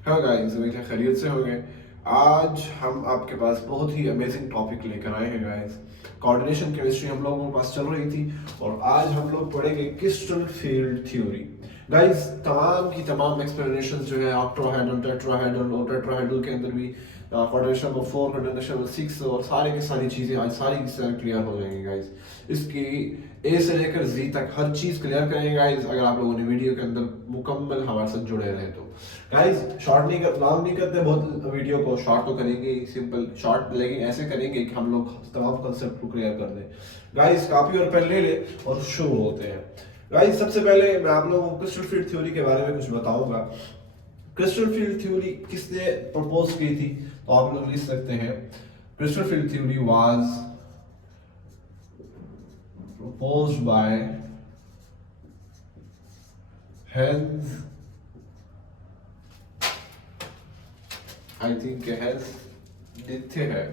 Hello guys, उम्मीद है खैरियत से होंगे। आज हम आपके पास बहुत ही अमेजिंग टॉपिक लेकर आए हैं गाइस। कोऑर्डिनेशन केमिस्ट्री हम लोगों के पास चल रही थी और आज हम लोग पढ़ेंगे क्रिस्टल फील्ड थ्योरी। गाइस, तमाम की तमाम एक्सप्लेनेशन जो है ऑक्टाहेड्रल, टेट्राहेड्रल और टेट्राहेड्रल के अंदर भी कोऑर्डिनेशन नंबर 4, कोऑर्डिनेशन नंबर 6 और सारे की सारी चीज़ें आज सारी की सारी क्लियर हो जाएंगी गाइस। इसकी ए से लेकर जी तक हर चीज़ क्लियर करेंगे गाइस, अगर आप लोगों ने वीडियो के अंदर मुकम्मल हमारे साथ जुड़े रहे तो। गाइस, शॉर्ट नहीं कर लॉन्ग नहीं करते बहुत वीडियो को, शॉर्ट तो करेंगे सिंपल शॉर्ट, लेकिन ऐसे करेंगे कि हम लोग तमाम कंसेप्ट को क्लियर कर दें। गाइस, कॉपी और पेन ले ले और शुरू होते हैं। गाइस, सबसे पहले मैं आप लोगों को क्रिस्टल फील्ड थ्योरी के बारे में कुछ बताऊंगा। क्रिस्टल फील्ड थ्योरी किसने प्रपोज की थी, तो आप लोग लिख सकते हैं crystal field theory was proposed by Hans, I think Hans Dithe है,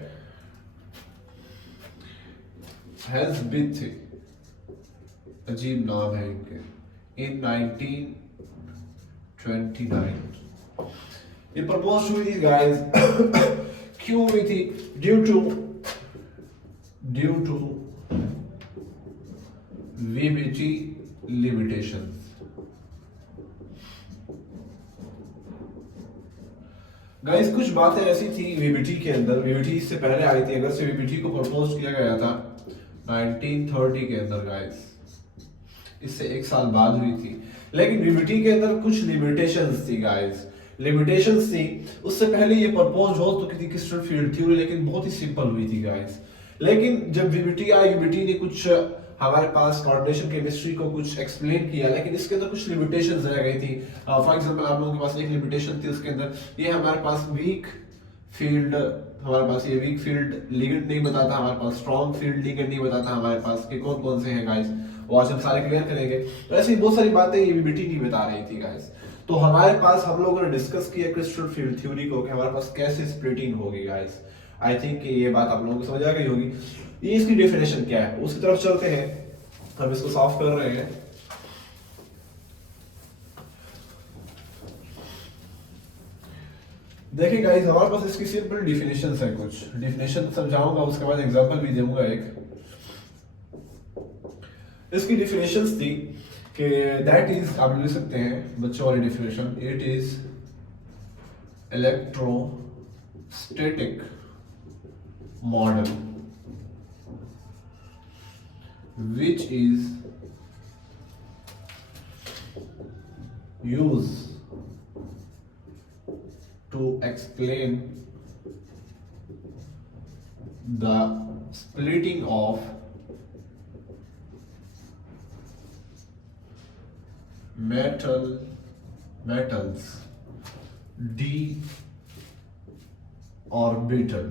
Hans Bithe, अजीब नाम है इनके। In 1929 ये प्रपोज हुई थी गाइस। क्यों हुई थी? Due to VBT limitations। Guys, कुछ बातें ऐसी थी वीबीटी के अंदर, वीबीटी इससे पहले आई थी, अगर से वीबीटी को प्रपोज किया गया था 1930 के अंदर गाइस, इससे एक साल बाद हुई थी, लेकिन वीबीटी के अंदर कुछ लिमिटेशंस थी गाइस। लिमिटेशंस थी, उससे पहले ये प्रपोज हो चुकी थी क्रिस्टल फील्ड थ्योरी, लेकिन बहुत ही सिंपल हुई थी गाइस। लेकिन जब वीबीटी आई, वीबीटी ने कुछ हमारे पास कोऑर्डिनेशन केमिस्ट्री को कुछ एक्सप्लेन किया, लेकिन इसके अंदर कुछ लिमिटेशंस रह गई थी। फॉर एग्जांपल आप लोगों के पास एक लिमिटेशन थी उसके अंदर, ये हमारे पास वीक फील्ड, हमारे पास ये वीक फील्ड लिगेंड नहीं बताता, हमारे पास स्ट्रॉन्ग फील्ड लिगेंड नहीं बताता हमारे पास कि कौन कौन से हैं गाइस, वो आज हम सारे क्लियर करेंगे। तो ऐसी बहुत सारी बातें ये वीबीटी नहीं बता रही थी गाइस। तो हमारे पास हम लोगों ने डिस्कस किया क्रिस्टल फील्ड थ्योरी को कि हमारे पास कैसे स्प्लिटिंग होगी गाइस। आई थिंक ये बात आप लोगों को समझ आ गई होगी। ये इसकी डेफिनेशन क्या है उसकी तरफ चलते हैं। हम इसको सॉल्व कर रहे हैं। देखिए गाइस, हमारे पास इसकी सिंपल डेफिनेशंस है, कुछ डेफिनेशन समझाऊंगा, उसके बाद एग्जांपल भी दूंगा एक। इसकी डेफिनेशंस थी कि दैट इज, आप लिख सकते हैं बच्चों वाली definition, it is electrostatic model which is used to explain the splitting of metals d orbital।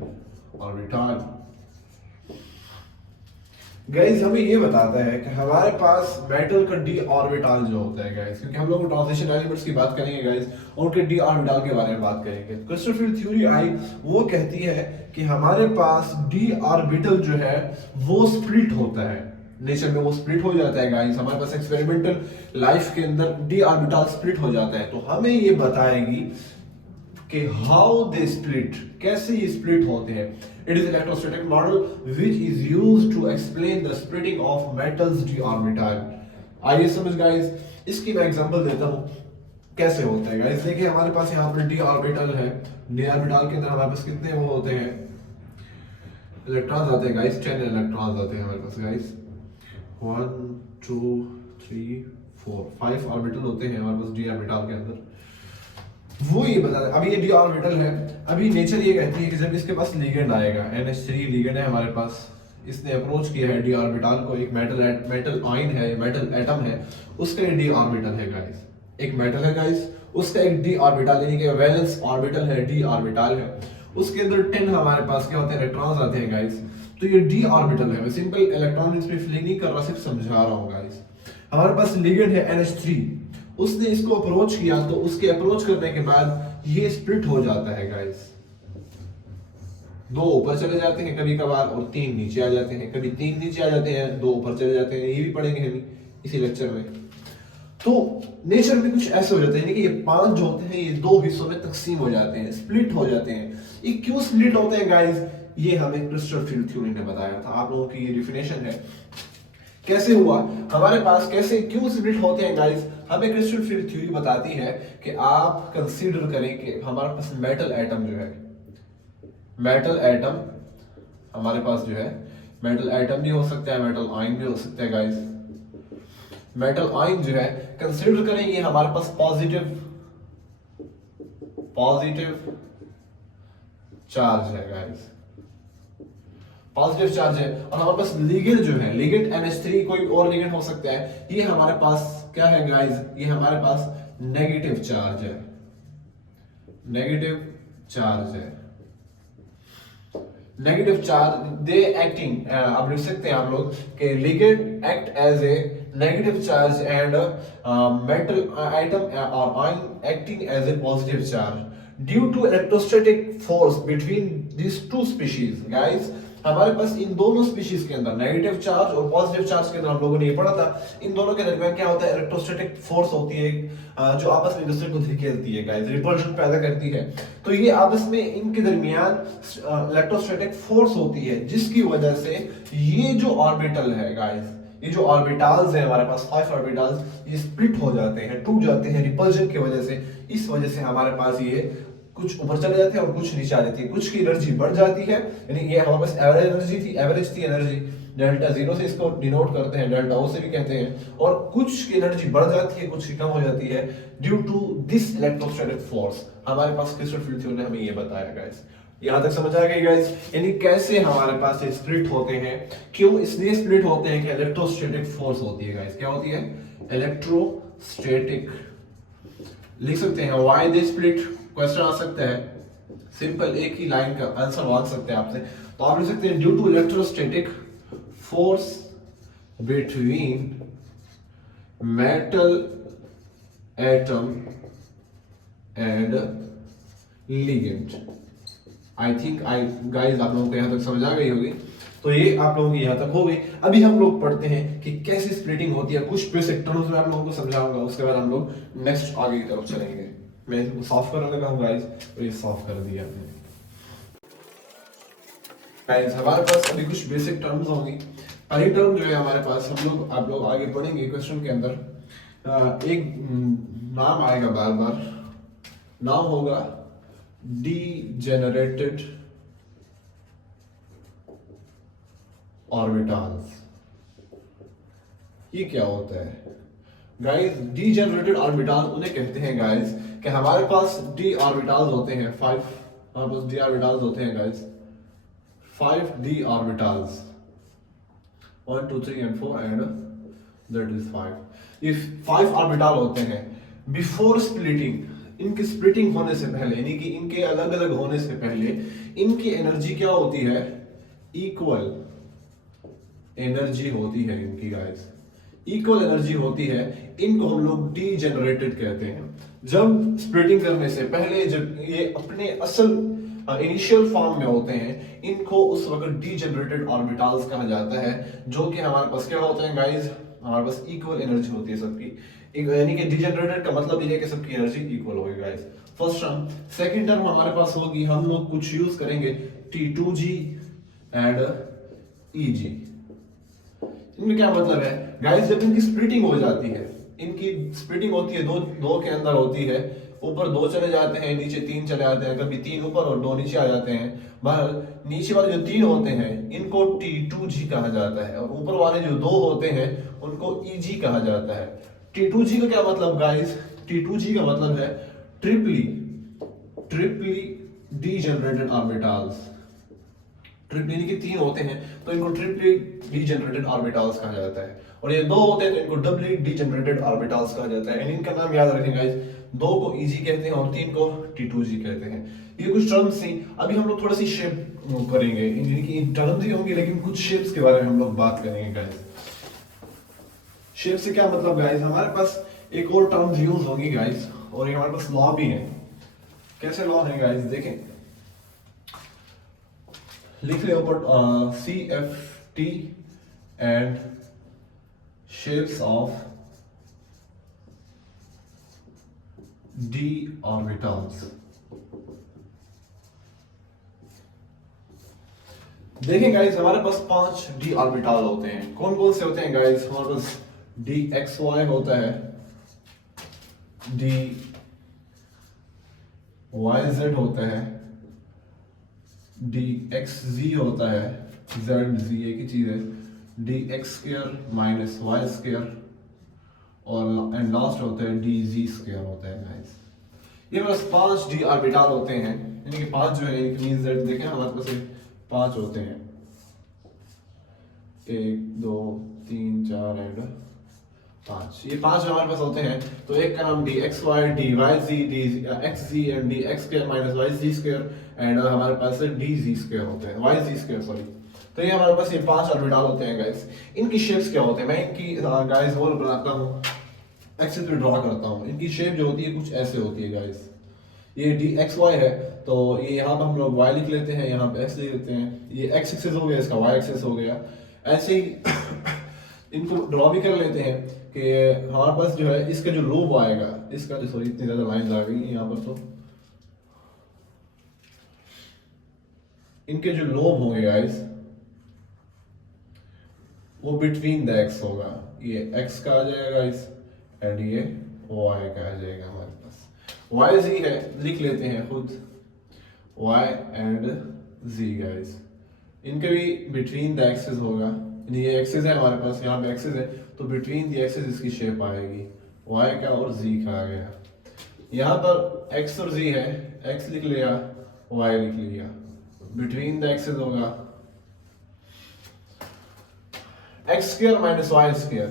Guys, हमें ये बताता है कि हमारे पास मेटल का डी ऑर्बिटल जो होता है गाइस, क्योंकि हम लोग ट्रांजिशन एलिमेंट्स की बात करेंगे गाइस और उनके डी ऑर्बिटल के बारे में बात करेंगे। क्रिस्टल फील्ड थ्योरी आई, वो कहती है कि हमारे पास डी ऑर्बिटल जो है वो स्प्लिट होता है, नेचर में वो स्प्लिट हो जाता है गाइस। हमारे पास एक्सपेरिमेंटल लाइफ के अंदर डी ऑर्बिटल स्प्लिट हो जाता है, तो हमें ये बताएगी कि हाउ दे स्प्लिट, कैसे ये स्प्लिट होते हैं। It is electrostatic model which is used to explain the splitting of metals d orbital. आइए समझ गाइस, इसकी मैं एग्जांपल देता हूं कैसे होता है गाइस। देखिए, हमारे पास यहाँ पर डी ऑर्बिटल है, डी ऑर्बिटल के अंदर हमारे पास कितने वो होते हैं, इलेक्ट्रॉन्स आते हैं गाइस, 10 इलेक्ट्रॉन्स आते हैं हमारे पास गाइस, 1 2 3 4 5 ऑर्बिटल होते हैं हमारे पास डी ऑर्बिटल के अंदर। वो ये बता रहा है, अभी ये डी ऑर्बिटल है, अभी नेचर ये कहती है कि जब इसके पास लिगेंड आएगा, NH3 लिगेंड है हमारे पास, इसने अप्रोच किया है डी ऑर्बिटल को, एक मेटल आयन है, मेटल एटम है, उसका एक डी ऑर्बिटल है गाइस, एक मेटल है गाइस, उसका एक डी ऑर्बिटल यानी कि वैलेंस ऑर्बिटल है, डी ऑर्बिटल है, उसके अंदर 10 हमारे पास क्या होते हैं, इलेक्ट्रॉन्स आते हैं गाइस। तो ये डी ऑर्बिटल है, मैं सिंपल इलेक्ट्रॉन इसमें फिलिंग नहीं कर रहा, सिर्फ समझा रहा हूँ गाइस। हमारे पास लिगेंड है NH3, उसने इसको अप्रोच किया, तो उसके अप्रोच करने के बाद ये स्प्लिट हो जाता है गाइस, 2 ऊपर चले जाते हैं कभी कभार और 3 नीचे आ जाते हैं, कभी 3 नीचे आ जाते हैं, 2 ऊपर चले जाते हैं, ये भी पढ़ेंगे हम इसी लेक्चर में। तो नेचर में कुछ ऐसे हो जाते हैं कि ये 5 जो होते हैं ये 2 हिस्सों में तकसीम हो जाते हैं, स्प्लिट हो जाते हैं। ये क्यों स्प्लिट होते हैं गाइस, ये हमें क्रिस्टल फील्ड थ्योरी ने बताया था। आप लोगों की ये डेफिनेशन है कैसे हुआ हमारे पास, कैसे क्यों स्प्लिट होते हैं गाइस, हमें क्रिस्टल फील्ड थ्योरी बताती है कि आप कंसीडर करें कि हमारे पास मेटल एटम जो है, मेटल एटम हमारे पास जो है, मेटल एटम भी हो सकता है, मेटल आयन भी हो सकता है गाइस। मेटल आयन जो है कंसीडर करें ये हमारे पास पॉजिटिव चार्ज है गाइस, पॉजिटिव चार्ज है। और हमारे पास लिगेंड जो है, लिगेंड NH3, कोई और लिगेंड हो सकता है, ये हमारे पास क्या है गाइस, ये हमारे पास नेगेटिव चार्ज है, नेगेटिव चार्ज है। नेगेटिव चार्ज दे एक्टिंग, आप लिख सकते हैं आप लोग कि ligand act as a negative charge and metal atom और ion acting as a positive charge due to electrostatic force between this two species. Guys हमारे पास इन दोनों स्पीशीज के अंदर, नेगेटिव चार्ज और पॉजिटिव चार्ज के अंदर, हम लोगों ने ये पढ़ा था, इन दोनों के दरमियान क्या होता है, इलेक्ट्रोस्टैटिक फोर्स होती है जो आपस में एक दूसरे को धकेलती है गाइस, रिपल्शन पैदा करती है। तो ये आपस में इनके दरमियान इलेक्ट्रोस्टैटिक फोर्स होती है, जिसकी वजह से ये जो ऑर्बिटल है गाइस, ये जो ऑर्बिटल्स है हमारे पास 5 ऑर्बिटल्स, ये स्प्लिट हो जाते हैं, टूट जाते हैं रिपल्जन की वजह से। इस वजह से हमारे पास ये कुछ ऊपर चले जाते हैं और कुछ नीचे आ जाती है, कुछ की एनर्जी बढ़ जाती है, यानी ये हमारे पास एवरेज थी एनर्जी, डेल्टा 0 से इसको डिनोट करते हैं, डेल्टा O से भी कहते हैं, और कुछ की एनर्जी बढ़ जाती है, कुछ की कम हो जाती है due to this electrostatic force. हमारे पास क्रिस्टल फील्ड थ्योरी ने हमें ये बताया गाइस। यहां तक समझ आ गई गाइस, यानी कैसे हमारे पास ये स्प्लिट होते हैं, क्यों इसलिए स्प्लिट होते हैं कि इलेक्ट्रोस्टैटिक फोर्स होती है गाइस। क्या होती है, इलेक्ट्रोस्टैटिक। लिख सकते हैं व्हाई दे स्प्लिट, क्वेश्चन आ सकता है, सिंपल एक ही लाइन का आंसर मांग सकते हैं आपसे, तो आप लिख सकते हैं due to electrostatic force between metal atom and ligand. I think guys आप लोगों को यहां तक समझ आ गई होगी, तो ये आप लोगों की यहां तक हो गई। अभी हम लोग पढ़ते हैं कि कैसे स्प्लिटिंग होती है, कुछ बेसिक टर्म्स में आप लोगों को समझाऊंगा, उसके बाद हम लोग नेक्स्ट आगे की तरफ चलेंगे। मैं इसको साफ करने लगा हूं गाइस, तो ये साफ कर दिया हमने गाइस। हमारे पास अभी कुछ बेसिक टर्म्स होंगी। पहली टर्म जो है हमारे पास, आप लोग आगे पढ़ेंगे क्वेश्चन के अंदर, एक नाम आएगा बार बार, नाम होगा डीजेनरेटेड ऑर्बिटल्स। ये क्या होता है गाइस, डीजेनरेटेड ऑर्बिटल उन्हें कहते हैं गाइस कि हमारे पास डी ऑर्बिटल्स होते हैं 5, हमारे पास डी ऑर्बिटल्स होते हैं guys 5 D orbitals, 1 2 3 and 4 and that is 5। ये 5 ऑर्बिटल होते हैं। बिफोर स्प्लिटिंग, इनके स्प्लिटिंग होने से पहले, यानी कि इनके अलग अलग होने से पहले, इनकी एनर्जी क्या होती है, इक्वल एनर्जी होती है इनकी गाइस, इक्वल एनर्जी होती है। इनको हम लोग डीजेनरेटेड कहते हैं। जब स्प्लिटिंग करने से पहले, जब ये अपने असल इनिशियल फॉर्म में होते हैं, इनको उस वक्त डीजेनरेटेड ऑर्बिटल्स कहा जाता है, जो कि हमारे पास क्या होते हैं गाइस, हमारे पास इक्वल एनर्जी होती है सबकी, यानी कि डीजेनरेटेड का मतलब ये है कि सबकी एनर्जी इक्वल होगी guys. First term. Second term हमारे पास होगी, हम लोग कुछ यूज करेंगे T2G एंड EG। इनमें क्या मतलब है गाइस, जब इनकी स्प्लिटिंग हो जाती है, इनकी स्प्लिटिंग होती है, दो के अंदर होती है, ऊपर 2 चले जाते हैं, नीचे 3 चले जाते हैं, कभी 3 ऊपर और 2 नीचे आ जाते हैं। बहरहाल नीचे वाले जो 3 होते हैं इनको T2G कहा जाता है, और ऊपर वाले जो 2 होते हैं उनको EG कहा जाता है। T2G का क्या मतलब गाइस, T2G का मतलब है ट्रिपली डीजेनरेटेड ऑर्बिटल्स। ट्रिपली यानी कि 3 होते हैं तो इनको ट्रिपली डीजेनरेटेड ऑर्बिटल्स कहा जाता है, और ये 2 होते हैं तो इनको डबली डीजेनरेटेड ऑर्बिटल्स कहा जाता है। इनका नाम याद रखें गाइस, 2 को EG कहते हैं और 3 को T2G कहते हैं। ये कुछ टर्म्स थी। अभी हम लोग थोड़ा सी शेप करेंगे, यानी कि टर्म्स ही होंगे लेकिन कुछ शेप्स के बारे में हम लोग बात करेंगे गाइस। शेप से क्या मतलब गाइस, हमारे पास एक और टर्म्स यूज होंगी गाइस, और ये हमारे पास लॉ भी है। कैसे लॉ है गाइस, देखें, लिख रहे ऊपर CFT and shapes of D orbitals. देखें गाइस, हमारे पास 5 डी ऑर्बिटल होते हैं। कौन कौन से होते हैं गाइस? हमारे पास डी एक्स वाई होता है, डी वाई जेड होता है, डी एक्स जी होता है, जेड जी एक ही चीज है, d x square minus y square, और एंड लास्ट होता है डी जी स्क्र होता है गाइस। ये बस 5 डी ऑर्बिटल होते हैं, यानी कि 5 जो है, मीन जेड देखें हमारे पास 5 होते हैं, 1 2 3 4 एंड 5। ये 5 हमारे पास होते हैं। तो एक का नाम d x y, d y z, d x z and d x square minus y z square, and हमारे पास डी जी स्क्र होते हैं, वाई जी स्क्र सॉरी। तो ये हमारे पास ये 5 ऑर्बिटल होते हैं गाइस। इनकी शेप्स क्या होते हैं? मैं इनकी गाइस वो बनाता हूँ, एक्सेस पे ड्रॉ करता हूँ। इनकी शेप जो होती है कुछ ऐसे होती है गाइस। ये डी एक्स वाई है, तो ये यहाँ पर हम लोग वाई लिख लेते हैं, यहाँ पे एक्स लिख लेते हैं। ये एक्स एक्सेस हो गया, इसका वाई एक्सेस हो गया। ऐसे ही इनको ड्रॉ भी कर लेते हैं कि हमारे पास जो है इसका जो लोब आएगा, इसका जो सॉरी इतनी ज्यादा लाइन आ गई यहाँ पर, तो इनके जो लोब होंगे गाइस वो बिटवीन द एक्स होगा। ये एक्स का आ जाएगा इस, एंड ये वाई का आ जाएगा हमारे पास। वाई जी है, लिख लेते हैं खुद, वाई एंड जी गाइस। इनके भी बिटवीन द एक्सेस होगा, ये एक्सेस है हमारे पास, यहाँ पे एक्सेस है, तो बिटवीन द एक्सेस इसकी शेप आएगी, वाई का और जी का आ गया। यहाँ पर एक्स और जी है, एक्स लिख लिया, वाई लिख लिया, बिटवीन द एक्सेस होगा x square minus y square,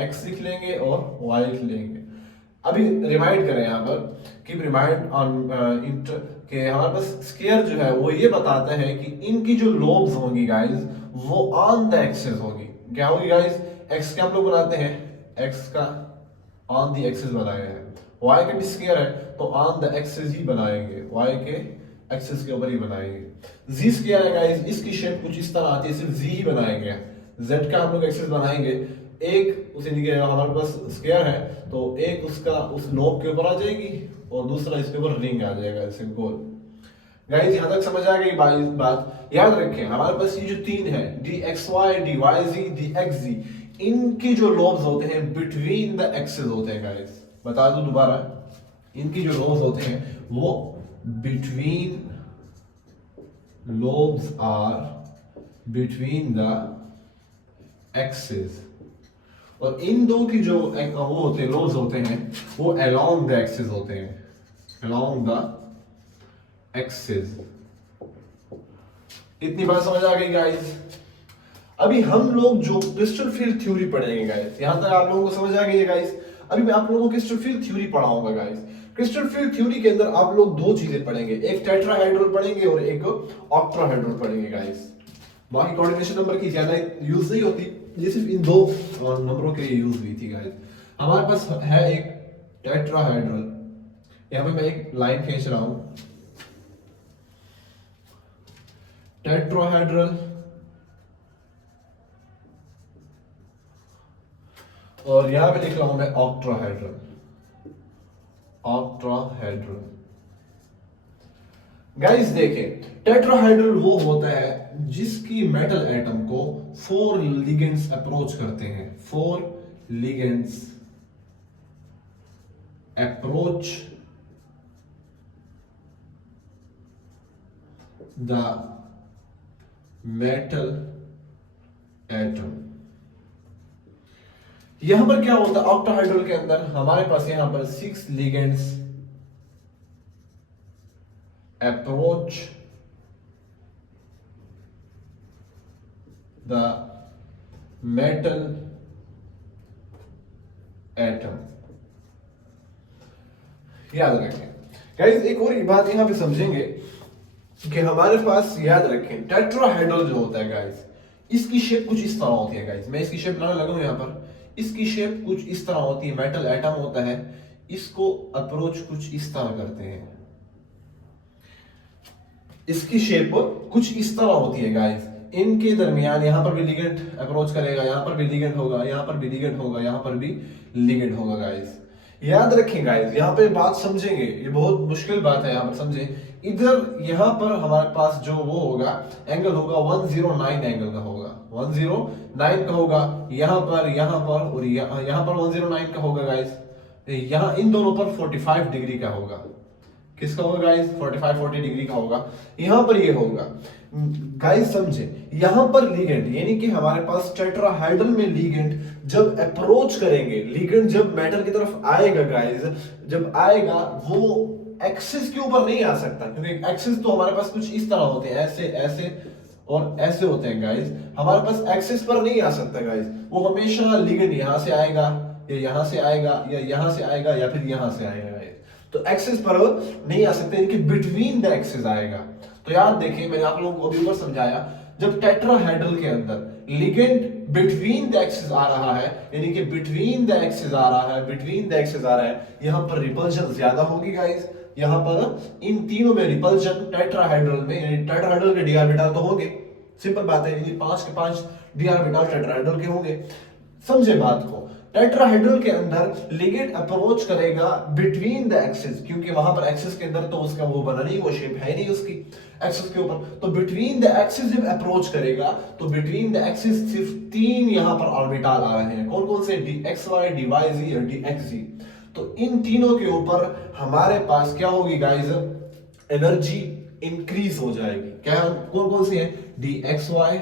x लिख लेंगे और वाई लिख लेंगे। अभी रिमाइंड करें यहाँ पर, कीप रिमाइंड ऑन के हमारे पास स्क्वायर जो है वो ये बताता है कि इनकी जो लोब्स होंगी गाइस वो ऑन द एक्सिस होगी। क्या होगी गाइस? एक्स का हम लोग बनाते हैं, एक्स का ऑन द एक्सिस बनाया है, वाई का भी स्क्वायर है तो ऑन द एक्सिस ही बनाएंगे, वाई के एक्सिस के ऊपर ही बनाएंगे। जी स्क्वायर है गाइस, इसकी शेप कुछ इस तरह आती है, सिर्फ जी ही बनाएंगे। जेड का हम लोग एक्सिस बनाएंगे, एक उस हमारे पास स्क्वायर है तो एक उसका उस लोब के ऊपर आ जाएगी और दूसरा इसके ऊपर रिंग आ जाएगा, ऐसे गोल। गाइस यहां तक समझ आ गई बात? याद रखें हमारे पास ये जो 3 है, d x y, d y z, d x z, इनके जो लोब्स होते हैं बिटवीन द एक्सेस होते हैं गाइस। बता दूं दोबारा, इनकी जो लोब्स होते हैं वो between, lobes are between the axes, और इन दो की जो वो होते हैं लोब्स होते हैं वो अलोंग द एक्सिस होते हैं, अलोंग द एक्सिस। इतनी बात समझ आ गई गाइस? अभी हम लोग जो क्रिस्टल फील्ड थ्योरी पढ़ेंगे गाइस, यहां तक आप लोगों को समझ आ गई है गाइस? अभी मैं आप लोगों को क्रिस्टल फील्ड थ्योरी पढ़ाऊंगा गाइस। क्रिस्टल फील्ड थ्योरी के अंदर आप लोग 2 चीजें पढ़ेंगे, एक टेट्राहेड्रल पढ़ेंगे और एक ऑक्टाहेड्रल पढ़ेंगे गाइस। बाकी कोऑर्डिनेशन नंबर की ज्यादा यूज नहीं होती, ये सिर्फ इन 2 नंबरों के लिए यूज हुई थी गाइस। हमारे पास है एक टेट्राहेड्रल, यहां पे मैं एक लाइन खींच रहा हूं, टेट्राहेड्रल, और यहां पे लिख रहा हूं मैं ऑक्टाहेड्रल, ऑक्टाहेड्रल। गाइस देखें, टेट्राहेड्रल वो होता है जिसकी मेटल एटम को 4 लिगेंड्स अप्रोच करते हैं, 4 ligands approach the metal atom. यहां पर क्या होता है ऑक्टाहेड्रल के अंदर? हमारे पास यहां पर 6 ligands approach the metal atom। याद रखें गाइस, एक और बात यहां पे समझेंगे कि हमारे पास, याद रखें टेट्राहेड्रल जो होता है गाइस, इसकी शेप कुछ इस तरह होती है गाइस। मैं इसकी शेप बनाने लगा हूं यहां पर, इसकी शेप कुछ इस तरह होती है, मेटल एटम होता है, इसको अप्रोच कुछ इस तरह करते हैं, इसकी शेप कुछ इस तरह होती है गाइस। इनके दरमियान यहां पर भी लिगेंड अप्रोच करेगा, यहां पर भी लिगेंड होगा, यहां पर भी लिगेंड होगा, यहां पर भी लिगेंड होगा गाइस। याद रखें गाइस, यहाँ पे बात समझेंगे, ये बहुत मुश्किल बात है, यहाँ पर समझें। इधर यहाँ पर हमारे पास जो वो होगा एंगल होगा 109 एंगल का होगा, 109 का होगा यहाँ पर और यहाँ पर 109 का होगा गाइस। यहाँ इन दोनों पर 45 डिग्री का होगा। किसका होगा गाइस? 45-40 डिग्री का होगा। यहाँ पर ये होगा गाइस, समझे, यहाँ पर लिगेंड यानी कि हमारे पास टेट्राहाइड्रल में लिगेंड जब अप्रोच करेंगे, लिगेंड जब मेटल की तरफ आएगा गाइस, जब आएगा वो एक्सिस के ऊपर नहीं आ सकता, क्योंकि एक्सिस तो हमारे पास कुछ इस तरह होते हैं, ऐसे ऐसे और ऐसे होते हैं गाइस। हमारे पास एक्सिस पर नहीं आ सकता गाइस, वो हमेशा लिगेंड यहां से आएगा या यहां से आएगा या यहां से आएगा या फिर यहां से आएगा गाइस। तो एक्सिस पर नहीं आ सकते, इनके बिटवीन द एक्सिस आएगा। तो याद देखिए, मैंने आप लोगों को अभी ऊपर समझाया, जब टेट्राहेड्रल के अंदर लिगेंड बिटवीन द एक्सिस आ रहा है, यानी कि बिटवीन द एक्सिस आ रहा है, बिटवीन द एक्सिस आ रहा है, यहां पर रिपल्शन ज्यादा होगी गाइस। यहां पर इन तीनों में रिपल्शन टेट्राहेड्रल में, यानी टेट्राहेड्रल के डी ऑर्बिटल तो होंगे, सिंपल बात है, यानी 5 के 5 डी ऑर्बिटल टेट्राहेड्रल के होंगे। समझे बात को, टेट्राहेड्रल के अंदर लिगेंड अप्रोच करेगा बिटवीन द एक्सिस, क्योंकि वहां पर एक्सिस के अंदर तो उसका वो बना नहीं, वो शेप है नहीं उसकी एक्सिस के ऊपर। तो बिटवीन द एक्सिस जब अप्रोच करेगा तो बिटवीन द एक्सिस सिर्फ 3 यहां पर ऑर्बिटल आ रहे हैं। कौन कौन से? DXY, DYZ और DXZ। तो इन तीनों के ऊपर हमारे पास क्या होगी गाइस? एनर्जी इंक्रीज हो जाएगी। क्या कौन कौन सी है? DXY,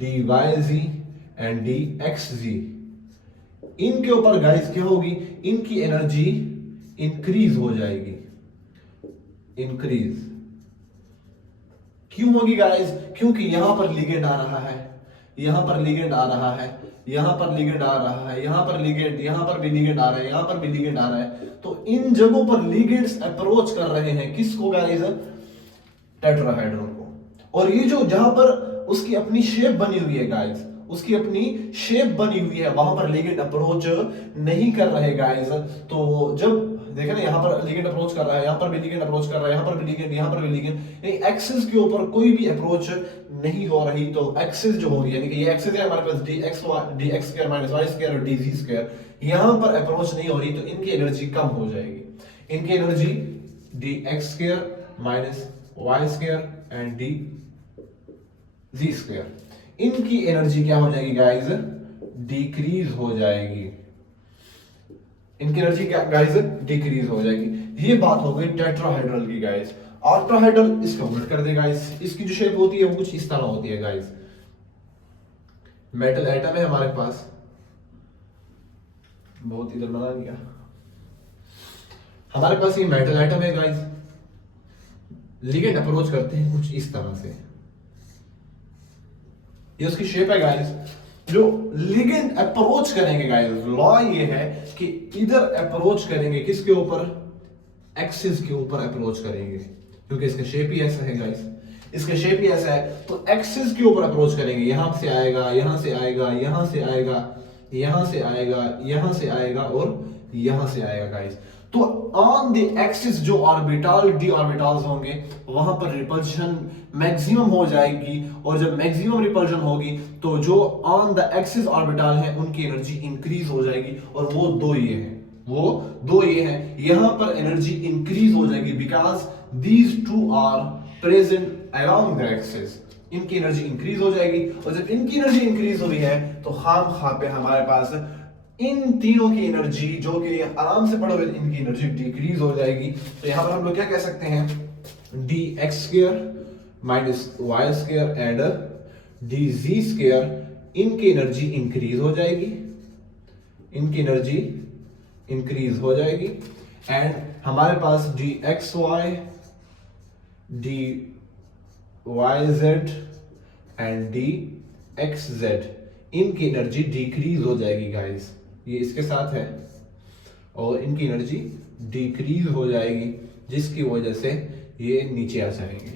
DYZ and DXZ। इनके ऊपर गाइस क्या होगी? इनकी एनर्जी इंक्रीज हो जाएगी। इंक्रीज क्यों होगी गाइस? क्योंकि यहां पर लिगेंड आ रहा है, यहां पर लिगेंड आ रहा है, यहां पर लिगेंड आ रहा है, यहां पर लिगेंड, यहां पर भी लिगेंड आ रहा है, यहां पर भी लिगेंड आ रहा है। तो इन जगहों पर लिगेंड्स अप्रोच कर रहे हैं किसको गाइस? टेट्राहेड्रल को। और ये जो जहां पर उसकी अपनी शेप बनी हुई है गाइस, उसकी अपनी शेप बनी हुई है, वहां पर लिगेंड अप्रोच नहीं कर रहे गाइस। तो जब देखे ना, यहां पर लिगेंड अप्रोच कर रहा है, यहां पर भी लिगेंड अप्रोच कर रहा है, यहां पर भी लिगेंड, यहां पर भी लिगेंड, यानी एक्सिस के ऊपर कोई भी अप्रोच नहीं हो रही। तो एक्सिस जो होगी, यानी कि ये एक्सिस है हमारे पास dx square minus y square और dz स्क्वायर, यहां पर अप्रोच नहीं हो रही, तो इनकी एनर्जी कम हो जाएगी। इनकी energy dx square minus y square and dz square, इनकी एनर्जी क्या हो जाएगी गाइस? डिक्रीज हो जाएगी। इनकी एनर्जी क्या गाइस? डिक्रीज हो जाएगी। ये बात हो गई टेट्राहेड्रल की गाइस। ऑक्टाहेड्रल इसका उलट कर दे गाइस, इसकी जो शेप होती है वो कुछ इस तरह होती है गाइस। मेटल एटम है हमारे पास, बहुत इधर बना दिया, हमारे पास ये मेटल एटम है गाइस। लिगेंड अप्रोच करते हैं कुछ इस तरह से, ये उसकी शेप है गाइस। जो लिगेंड अप्रोच करेंगे गाइस, लॉ ये है कि इधर अप्रोच करेंगे किसके ऊपर? एक्सिस के ऊपर अप्रोच करेंगे, क्योंकि इसका शेप ही ऐसा है गाइस, इसका शेप ही ऐसा है। तो एक्सिस के ऊपर अप्रोच करेंगे, यहां से आएगा, यहां से आएगा, यहां से आएगा, यहां से आएगा, यहां से आएगा और यहां से आएगा गाइस। तो ऑन द एक्सिस जो ऑर्बिटल डी ऑर्बिटल्स होंगे वहां पर रिपल्शन मैक्सिमम हो जाएगी, और जब मैक्सिमम रिपल्शन होगी तो जो ऑन द एक्सिस ऑर्बिटल है उनकी एनर्जी इंक्रीज हो जाएगी, और वो दो ये हैं, वो दो ये हैं। यहां पर एनर्जी इंक्रीज हो जाएगी because these two are present along the axis, इनकी एनर्जी इंक्रीज हो जाएगी। और जब इनकी एनर्जी इंक्रीज हुई है तो खाम खा पे हमारे पास इन तीनों की एनर्जी जो कि आराम से पड़े हुए, इनकी एनर्जी डिक्रीज हो जाएगी। तो यहां पर हम लोग क्या कह सकते हैं? dx square minus y square and dz square, इनकी एनर्जी इंक्रीज हो जाएगी, इनकी एनर्जी इंक्रीज हो जाएगी। एंड हमारे पास dxy, dyz एंड dxz, इनकी एनर्जी डिक्रीज हो जाएगी गाइस। ये इसके साथ है और इनकी एनर्जी डिक्रीज हो जाएगी, जिसकी वजह से ये नीचे आ जाएंगे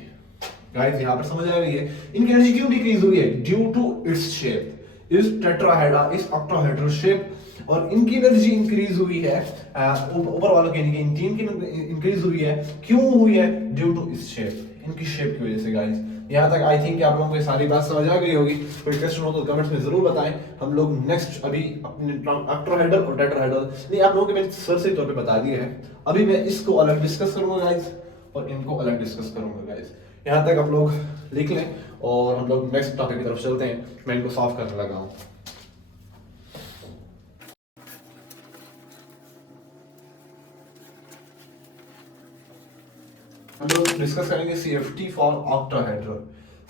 गाइस। यहां पर समझ आ गई है इनकी एनर्जी क्यों डिक्रीज हुई है? ड्यू टू इट्स शेप, इस टेट्राहेड्रा, इस ऑक्टाहेड्रल शेप और इनकी एनर्जी इंक्रीज हुई है ऊपर वालों की, यानी कि इन तीन की इंक्रीज हुई है। क्यों हुई है? ड्यू टू इस शेप, इनकी शेप की वजह से गाइस। यहाँ तक आई थिंक आप लोगों को ये सारी बात समझ आ गई होगी। कोई क्वेश्चन हो तो कमेंट्स में जरूर बताएं। हम लोग नेक्स्ट अभी अपने ऑक्टाहेड्रल और टेट्राहेड्रल, नहीं आप लोगों के मैंने सरसरी तौर पे बता दिया है, अभी मैं इसको अलग डिस्कस करूंगा गाइस और इनको अलग डिस्कस करूंगा गाइस। यहाँ तक आप लोग लिख लें और हम लोग नेक्स्ट टॉपिक की तरफ चलते हैं। मैं इनको सॉल्व करने लगा हूँ। हम लोग डिस्कस करेंगे CFT for octahedral.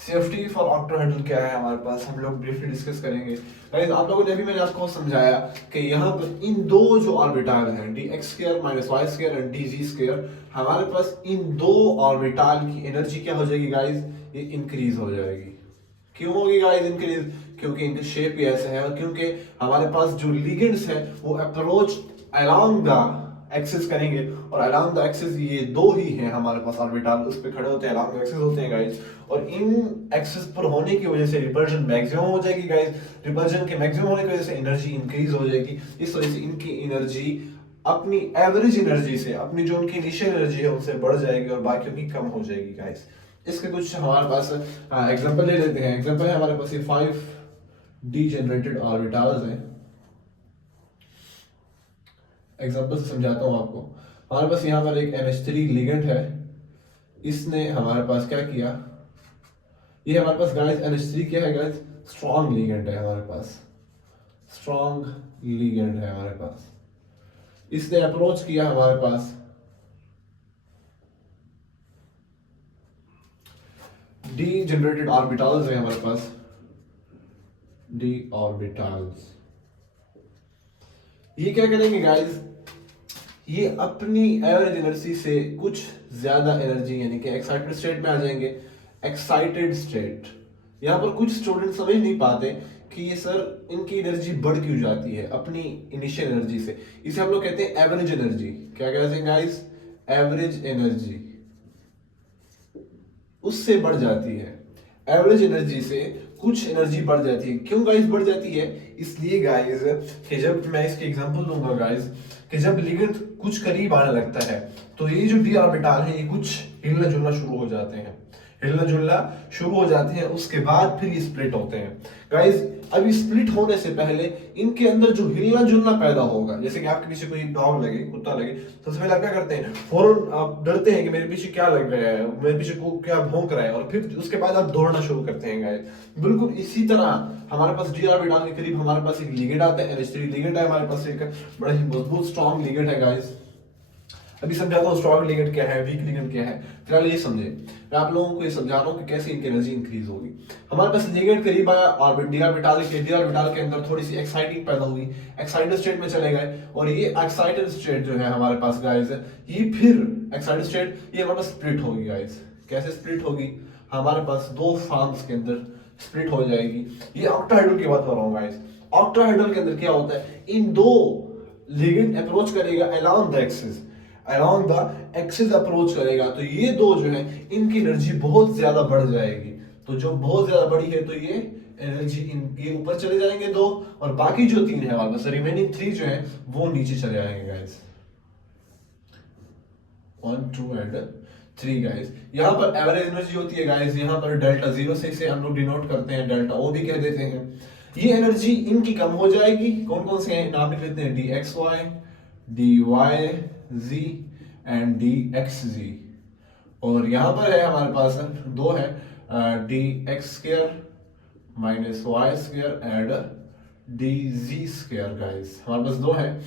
CFT for octahedral क्या है हमारे पास, हम लोग ब्रीफली डिस्कस करेंगे। गाइस आप लोगों ने अभी मैंने आपको समझाया कि यहाँ पर इन दो जो ऑर्बिटल हैं dx² - y² और dg², हमारे पास इन दो ऑर्बिटल की एनर्जी क्या हो जाएगी गाइस, ये इंक्रीज हो जाएगी। क्यों होगी गाइस इंक्रीज? क्योंकि इनका शेप ही ऐसा है और क्योंकि हमारे पास जो लिगेंड्स है वो अप्रोच अलोंग द एक्सिस करेंगे और अलोंग द एक्सिस ये दो ही हैं हमारे पास ऑर्बिटल, उस पे खड़े होते हैं, अलोंग द एक्सिस होते हैं गाइस। और इन एक्सिस पर होने की वजह से रिपल्जन मैक्सिमम हो जाएगी गाइस। रिपल्जन के मैक्सिमम होने की वजह से एनर्जी इंक्रीज हो जाएगी। इस वजह से इनकी एनर्जी अपनी एवरेज एनर्जी से, अपनी जो उनकी इनिशियल एनर्जी है उनसे बढ़ जाएगी और बाकियों की कम हो जाएगी गाइस। इसके कुछ हमारे पास एग्जांपल ले लेते हैं। एग्जांपल है हमारे पास ये 5 डीजेनरेटेड ऑर्बिटल्स हैं। एग्जांपल से समझाता हूं आपको। हमारे पास यहाँ पर एक NH3 लिगेंड है, इसने हमारे पास क्या किया, ये हमारे पास गाइस NH3 क्या है गाइस, स्ट्रॉन्ग लिगेंड है हमारे पास, स्ट्रॉन्ग लिगेंड है हमारे पास। इसने अप्रोच किया हमारे पास डी जनरेटेड ऑर्बिटल्स है हमारे पास, डी ऑर्बिटल्स। ये क्या करेंगे गाइस, ये अपनी एवरेज एनर्जी से कुछ ज्यादा एनर्जी यानी कि एक्साइटेड स्टेट में आ जाएंगे। एक्साइटेड स्टेट, यहाँ पर कुछ स्टूडेंट समझ नहीं पाते कि ये सर इनकी एनर्जी बढ़ क्यों जाती है अपनी इनिशियल एनर्जी से। इसे हम लोग कहते हैं एवरेज एनर्जी। क्या कहते हैं गाइस, एवरेज एनर्जी उससे बढ़ जाती है। एवरेज एनर्जी से कुछ एनर्जी बढ़ जाती है। क्यों गाइस बढ़ जाती है? इसलिए गाइस कि जब मैं इसकी एग्जांपल दूंगा गाइस कि जब लिगेंड कुछ करीब आने लगता है तो ये जो डी ऑर्बिटल है ये कुछ हिलना जुलना शुरू हो जाते हैं, हिलना जुलना शुरू हो जाते हैं। उसके बाद फिर ये स्प्लिट होते हैं गाइस। अभी स्प्लिट होने से पहले इनके अंदर जो हिलना जुलना पैदा होगा, जैसे कि आपके पीछे कोई डॉग लगे, कुत्ता लगे, तो सबसे पहले आप क्या करते हैं, फौरन आप डरते हैं कि मेरे पीछे क्या लग रहा है, मेरे पीछे को क्या भौंक रहा है, और फिर उसके बाद आप दौड़ना शुरू करते हैं गाइस। बिल्कुल इसी तरह हमारे पास डी ऑर्बिटल के करीब हमारे पास एक लिगेंड आता है, NH3 लिगेंड है हमारे पास, एक बड़ा ही मजबूत स्ट्रॉन्ग लिगेंड है गाइस। अभी समझाता हूँ स्ट्रॉन्ग लिगेंड क्या है, वीक लिगेंड क्या है। फिलहाल ये समझे, मैं आप लोगों को ये समझा रहा हूँ कि कैसे इनकी एनर्जी इंक्रीज होगी। हमारे पास लिगेंड करीब आया और डी ऑर्बिटल के अंदर थोड़ी सी एक्साइटिंग पैदा हुई, एक्साइटेड स्टेट में चले गए, और ये एक्साइटेड स्टेट जो है हमारे पास गाइस, ये फिर एक्साइटेड स्टेट ये हमारे पास स्प्लिट होगी गाइस। कैसे स्प्लिट होगी? हमारे पास दो फॉर्म्स के अंदर स्प्लिट हो जाएगी। ये ऑक्टाहेड्रल की बात कर रहा हूँ गाइस। ऑक्टाहेड्रल के अंदर क्या होता है, इन दो लिगेंड अप्रोच करेगा along the axis, along the axis approach करेगा, तो ये दो जो है इनकी एनर्जी बहुत ज्यादा बढ़ जाएगी। तो जो बहुत ज्यादा बढ़ी है तो ये एनर्जी ये ऊपर चले जाएंगे दो, और बाकी जो तीन है हमारे पास रिमेनिंग 3 जो है वो नीचे चले आएंगे गाइस। 1 2 and 3 guys. यहाँ पर एवरेज एनर्जी होती है गाइस, यहाँ पर डेल्टा 0 से इसे हम लोग डिनोट करते हैं, डेल्टा ओ भी कह देते हैं। ये एनर्जी इनकी कम हो जाएगी। कौन कौन से हैं नाम लिख लेते हैं, dxy, dyz एंड dxz। और यहाँ पर है हमारे पास दो है, dx² - y² and dz² guys. हमारे पास दो है,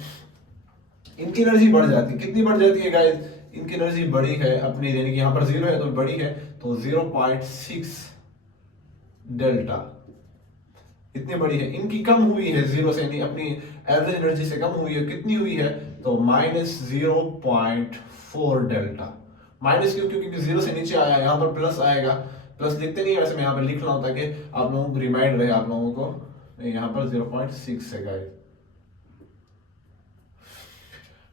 इनकी एनर्जी बढ़ जाती है। कितनी बढ़ जाती है गाइस? इनकी एनर्जी बड़ी है अपनी, यानी कि यहाँ पर 0 है तो बड़ी है, तो 0.6 डेल्टा इतनी बड़ी है। इनकी कम हुई है 0 से, यानी अपनी एवरेज एनर्जी से कम हुई है। कितनी हुई है? तो -0.4 डेल्टा। माइनस क्यों? क्योंकि 0 से नीचे आया, यहाँ पर प्लस आएगा। प्लस दिखते नहीं है वैसे, मैं यहाँ पर लिख रहा हूँ ताकि आप लोगों को रिमाइंड रहे आप लोगों को। यहाँ पर 0.6 है गाइस।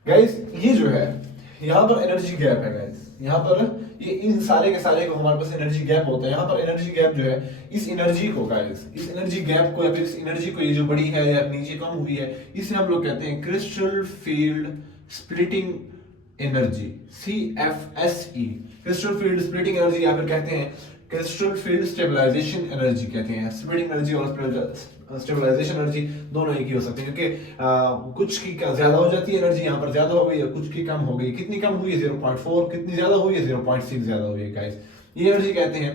गाइस ये जो है यहाँ पर एनर्जी गैप है गाइस, यहाँ पर ये इन सारे के सारे को हमारे पास एनर्जी गैप होता है। यहाँ पर एनर्जी गैप जो है, इस एनर्जी को गाइस, इस एनर्जी गैप को या फिर इस एनर्जी को, ये जो बड़ी है या नीचे कम हुई है, इसे हम लोग कहते हैं crystal field splitting energy, CFSE, crystal field splitting energy, या फिर कहते हैं क्रिस्टल फील्ड स्टेबलाइजेशन एनर्जी कहते हैं। स्प्लिटिंग एनर्जी और स्टेबलाइजेशन एनर्जी दोनों एक ही हो सकते हैं, क्योंकि कुछ की ज्यादा हो जाती है एनर्जी, यहाँ पर ज्यादा हो गई है, कुछ की कम हो गई। कितनी कम हुई है 0.4, कितनी ज्यादा हुई है 0.6 ज्यादा हुई है गाइस, ये एनर्जी कहते हैं।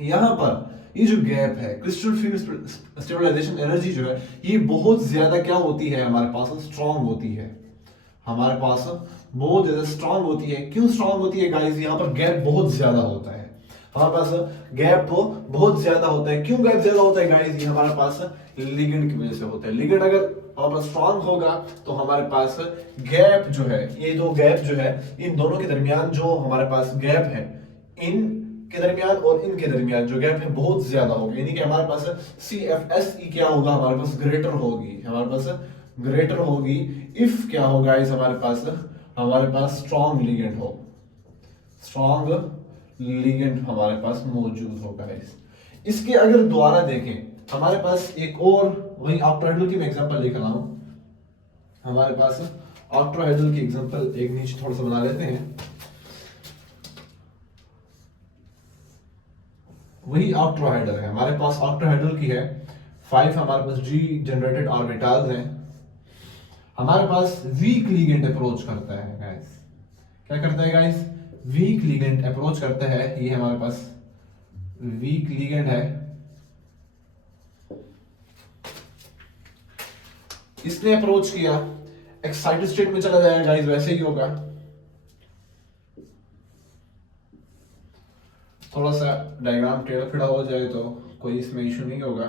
यहाँ पर ये जो गैप है, क्रिस्टल फील्ड स्टेबलाइजेशन एनर्जी जो है, ये बहुत ज्यादा क्या होती है हमारे पास, स्ट्रांग होती है, हमारे पास बहुत ज्यादा स्ट्रांग होती है। क्यों स्ट्रांग होती है गाइस? यहाँ पर गैप बहुत ज्यादा होता है, हमारे पास गैप बहुत ज्यादा होता है। क्यों गैप ज्यादा होता है गाइस? ये हमारे पास लिगेंड की वजह से होता है। लिगेंड अगर हमारे पास स्ट्रांग होगा तो हमारे पास गैप जो है, ये दो गैप जो है, इन दोनों के दरमियान जो हमारे पास गैप है, इन के दरमियान और इनके दरमियान जो गैप है बहुत ज्यादा होगा, यानी कि हमारे पास CFSE क्या होगा, हमारे पास ग्रेटर होगी, हमारे पास ग्रेटर होगी इफ क्या होगा इस हमारे पास स्ट्रॉन्ग लिगेंड हो, स्ट्रॉन्ग लिगेंड हमारे पास मौजूद होगा। इसके अगर द्वारा देखें, हमारे पास एक और वही ऑक्टाहेड्रल की मैं एग्जांपल लेकर आऊं, हमारे पास ऑक्टाहेड्रल की एग्जांपल एक नीचे थोड़ा सा बना लेते हैं। वही ऑक्टाहेड्रल है हमारे पास, ऑक्टाहेड्रल की है 5 हमारे पास डी जनरेटेड ऑर्बिटल्स हैं। हमारे पास वीक लिगेंड अप्रोच करता है गाइस, क्या करता है गाइस? वीक लिगेंड अप्रोच करता है। ये हमारे पास वीक लिगेंड है, इसने अप्रोच किया, एक्साइटेड स्टेट में चला जाएगा गाइस, वैसे ही होगा। थोड़ा सा डायग्राम टेढ़ा फिड़ा हो जाए तो कोई इसमें इशू नहीं होगा।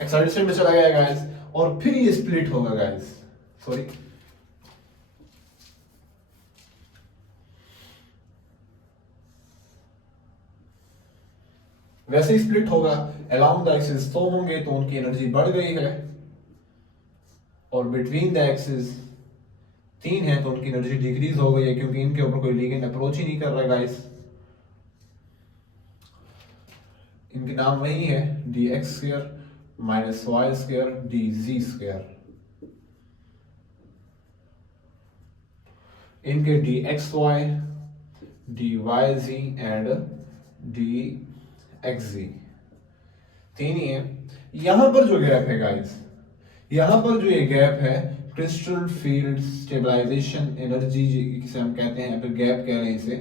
एक्साइटेड स्टेट में चला गया गाइस, और फिर ये स्प्लिट होगा गाइस, सॉरी, वैसे ही स्प्लिट होगा अलोंग द एक्सिस, तो होंगे तो उनकी एनर्जी बढ़ गई है, और बिटवीन द एक्सिस 3 है तो उनकी एनर्जी डिक्रीज हो गई है, क्योंकि इनके ऊपर कोई लिगेंड अप्रोच ही नहीं कर रहा गाइस। इनके नाम वही है dx² - y² dz²। इनके dxy, dyz एंड dxz 3 ही है। यहां पर जो गैप है गाइस, यहां पर जो ये गैप है, क्रिस्टल फील्ड स्टेबलाइजेशन एनर्जी जिसे हम कहते हैं, फिर गैप कह रहे हैं इसे,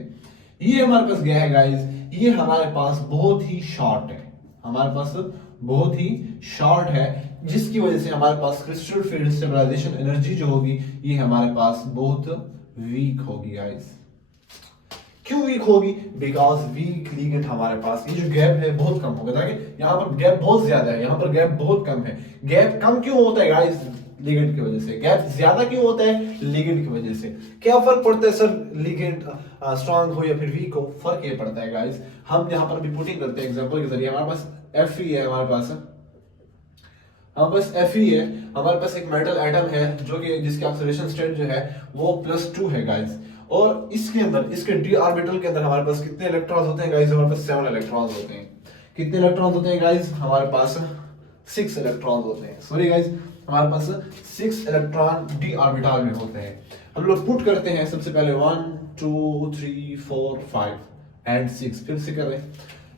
ये हमारे पास गैप है गाइस, ये हमारे पास बहुत ही शॉर्ट है, हमारे पास बहुत ही शॉर्ट है, जिसकी वजह से हमारे पास क्रिस्टल फील्ड स्टेबलाइजेशन एनर्जी जो होगी, ये हमारे पास बहुत वीक होगी गाइस। क्यों वीक होगी? बिकॉज वीक लिगेंड हमारे पास, ये जो गैप है बहुत कम होगा, ताकि यहाँ पर गैप बहुत ज्यादा है, यहाँ पर गैप बहुत कम है। गैप कम क्यों होता है गाइस? लिगेंड की वजह से। गैप ज्यादा क्यों होता है? लिगेंड की वजह से। क्या फर्क पड़ता है सर, लिगेंड स्ट्रांग हो या फिर वीक हो? फर्क ये पड़ता है गाइस, हम यहाँ पर भी पुटिंग करते हैं एग्जांपल के जरिए। हमारे पास Fe है, हमारे पास Fe है, हमारे पास एक मेटल एटम है जो कि जिसकी ऑक्सीडेशन स्टेट जो है वो +2 है गाइस, और इसके अंदर, इसके d ऑर्बिटल के अंदर हमारे पास कितने इलेक्ट्रॉन्स होते हैं गाइस? हमारे पास 7 इलेक्ट्रॉन्स होते हैं। कितने इलेक्ट्रॉन्स होते हैं गाइस? हमारे पास 6 इलेक्ट्रॉन्स होते हैं, सॉरी गाइस, हमारे पास 6 इलेक्ट्रॉन d ऑर्बिटल में होते हैं। हम लोग पुट करते हैं सबसे पहले 1 2 3 4 5 एंड 6, फिर से करें,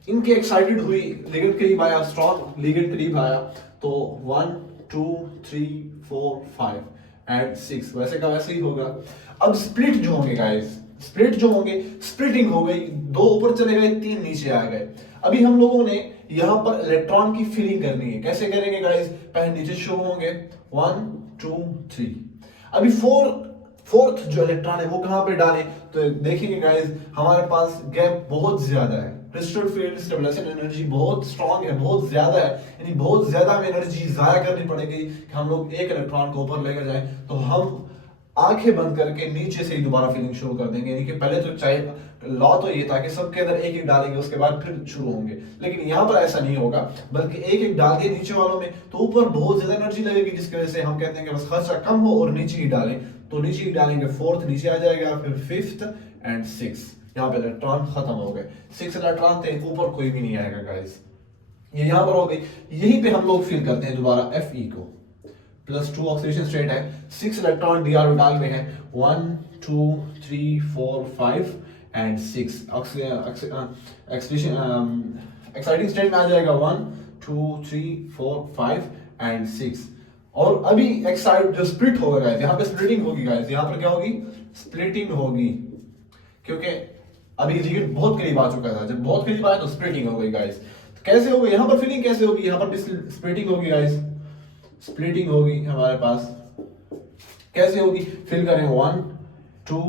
इनके एक्साइटेड हुई, लिगेंड करीब आया, स्ट्रॉन्ग लिगेंड करीब आया, तो 1 2 3 4 5 एंड 6, वैसे का वैसे ही होगा। अब स्प्लिट जो होंगे गाइस, स्प्लिट जो होंगे, स्प्लिटिंग हो गई, 2 ऊपर चले गए, 3 नीचे आ गए। अभी हम लोगों ने यहां पर इलेक्ट्रॉन की फिलिंग करनी है। कैसे करेंगे गाइस? पहले नीचे शो होंगे 1 2 3, अभी फोर्थ जो इलेक्ट्रॉन है वो कहां पे डालें? तो देखेंगे गाइस, हमारे पास गैप बहुत ज्यादा है, क्रिस्टल फील्ड स्टेबलाइजेशन एनर्जी बहुत स्ट्रांग है, बहुत ज्यादा है, यानी बहुत ज्यादा हमें एनर्जी जाया करनी पड़ेगी कि हम लोग एक इलेक्ट्रॉन को ऊपर लेकर जाएं। तो हम आंखें बंद करके नीचे से ही दोबारा फिलिंग शुरू कर देंगे, यानी कि पहले तो चाहे लॉ तो ये था कि सबके अंदर एक एक डालेंगे, उसके बाद फिर शुरू होंगे, लेकिन यहाँ पर ऐसा नहीं होगा, बल्कि एक एक डाल दिए नीचे वालों में तो ऊपर बहुत ज्यादा एनर्जी लगेगी, जिसकी वजह से हम कहते हैं कि बस खर्चा कम हो और नीचे ही डालें, तो नीचे डालेंगे फोर्थ, नीचे आ जाएगा, फिर फिफ्थ एंड सिक्स। यहाँ पे इलेक्ट्रॉन खत्म हो गए, 6 इलेक्ट्रॉन थे, ऊपर कोई भी नहीं आएगा गाइस। ये यहाँ पर हो गई। यहीं पे हम लोग फिल करते हैं दोबारा Fe को, +2 ऑक्सीडेशन स्टेट है, 6 इलेक्ट्रॉन डी ऑर्बिटाल में है, 1 2 3 4 5 एंड 6। एक्साइटिंग स्टेट में आ जाएगा 1 2 3 4 5 एंड 6। और अभी एक्साइट जो स्प्लिट होगा गाइस, यहाँ पे स्प्लिटिंग होगी गाइस, यहाँ पर क्या होगी, स्प्लिटिंग होगी, क्योंकि अभी लिगेंड बहुत करीब आ चुका था। जब बहुत करीब आया तो स्प्लिटिंग हो गई गाइस। तो कैसे होगी, यहाँ पर फिलिंग कैसे होगी, यहाँ पर भी स्प्लिटिंग होगी गाइस, स्प्लिटिंग होगी हमारे पास। कैसे होगी, फिल करें 1 2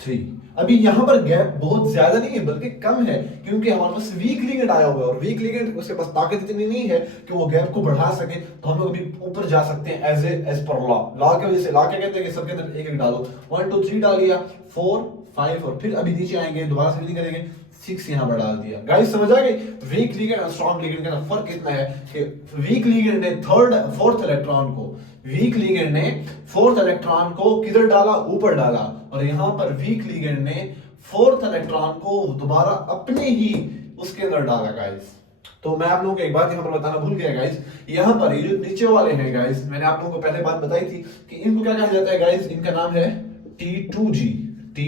3। अभी यहाँ पर गैप बहुत ज्यादा नहीं है बल्कि कम है, क्योंकि हमारे पास वीक लिगेंड आया हुआ है, और वीक लिगेंड उसके पास ताकत इतनी नहीं है कि वो गैप को बढ़ा सके। तो हम लोग अभी ऊपर जा सकते हैं एज पर लॉ की वजह से। लॉ क्या कहते हैं कि सबके अंदर एक एक डालो, 1 2 3 डाल दिया, 4 5, और फिर अभी नीचे आएंगे, दोबारा से करेंगे, 6 यहाँ पर डाल दिया। गाइस समझ आ गई वीक लिगेंड और स्ट्रॉन्ग लिगेंड का फर्क कितना है, कि वीक लिगेंड ने फोर्थ इलेक्ट्रॉन को, वीक लिगेंड ने फोर्थ इलेक्ट्रॉन को किधर डाला, ऊपर डाला, और यहाँ पर वीक लिगेंड ने फोर्थ इलेक्ट्रॉन को दोबारा अपने ही उसके अंदर डाला गाइस। तो मैं आप लोगों को एक बात यहाँ पर बताना भूल गया गाइस, यहाँ पर ये जो नीचे वाले हैं गाइस, मैंने आप लोगों को पहले बात बताई थी कि इनको क्या कहा जाता है गाइस, इनका नाम है T2G, T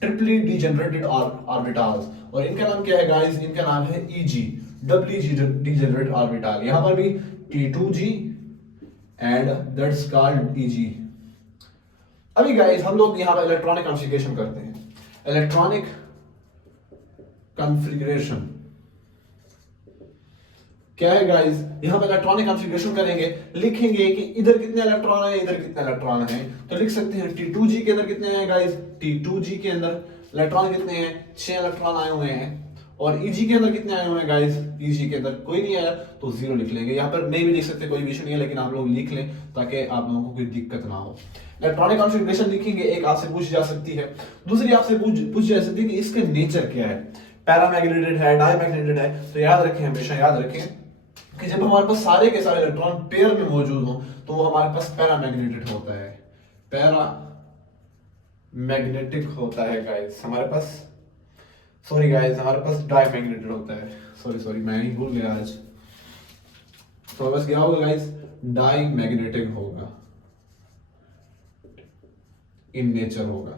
ट्रिपली डीजेनरेटेड ऑर्बिटल्स, और इनका नाम क्या है गाइस, इनका नाम है EG, डबली डीजेनरेटेड ऑर्बिटल। यहाँ पर भी T2G and that's called EG। अभी गाइस हम लोग यहाँ पर इलेक्ट्रॉनिक कॉन्फ़िगरेशन करते हैं, इलेक्ट्रॉनिक कॉन्फ़िगरेशन क्या है गाइस, यहाँ पे इलेक्ट्रॉनिक कॉन्फ़िगरेशन करेंगे, लिखेंगे कि इधर कितने इलेक्ट्रॉन है, इधर कितने इलेक्ट्रॉन है। तो लिख सकते हैं T2G के अंदर कितने हैं गाइस, T2G के अंदर इलेक्ट्रॉन कितने हैं, 6 इलेक्ट्रॉन आए हुए हैं। और EG के अंदर कितने आए हुए हैं गाइस, EG के अंदर कोई नहीं आया तो 0 लिख लेंगे। यहाँ पर नहीं भी लिख सकते, कोई इशू नहीं है, लेकिन आप लोग लिख लें ताकि आप लोगों को कोई दिक्कत ना हो। इलेक्ट्रॉनिक कॉन्फ़िगरेशन लिखेंगे, एक आपसे पूछ जा सकती है, दूसरी आपसे पूछ जा सकती है कि इसका नेचर क्या है, पैरामैग्नेटेड है, डायमैग्नेटेड है। तो याद रखें, हमेशा याद रखें कि जब हमारे पास सारे के सारे इलेक्ट्रॉन पेयर में मौजूद हो तो वो हमारे पास पैरामैग्नेटेड होता है, पैरामैग्नेटिक होता है गाइस हमारे पास, सॉरी गाइस हमारे पास डायमैग्नेटेड होता है, सॉरी मैं ही भूल गया आज। तो बस क्या होगा गाइस, डायमैग्नेटिक होगा, इन नेचर होगा।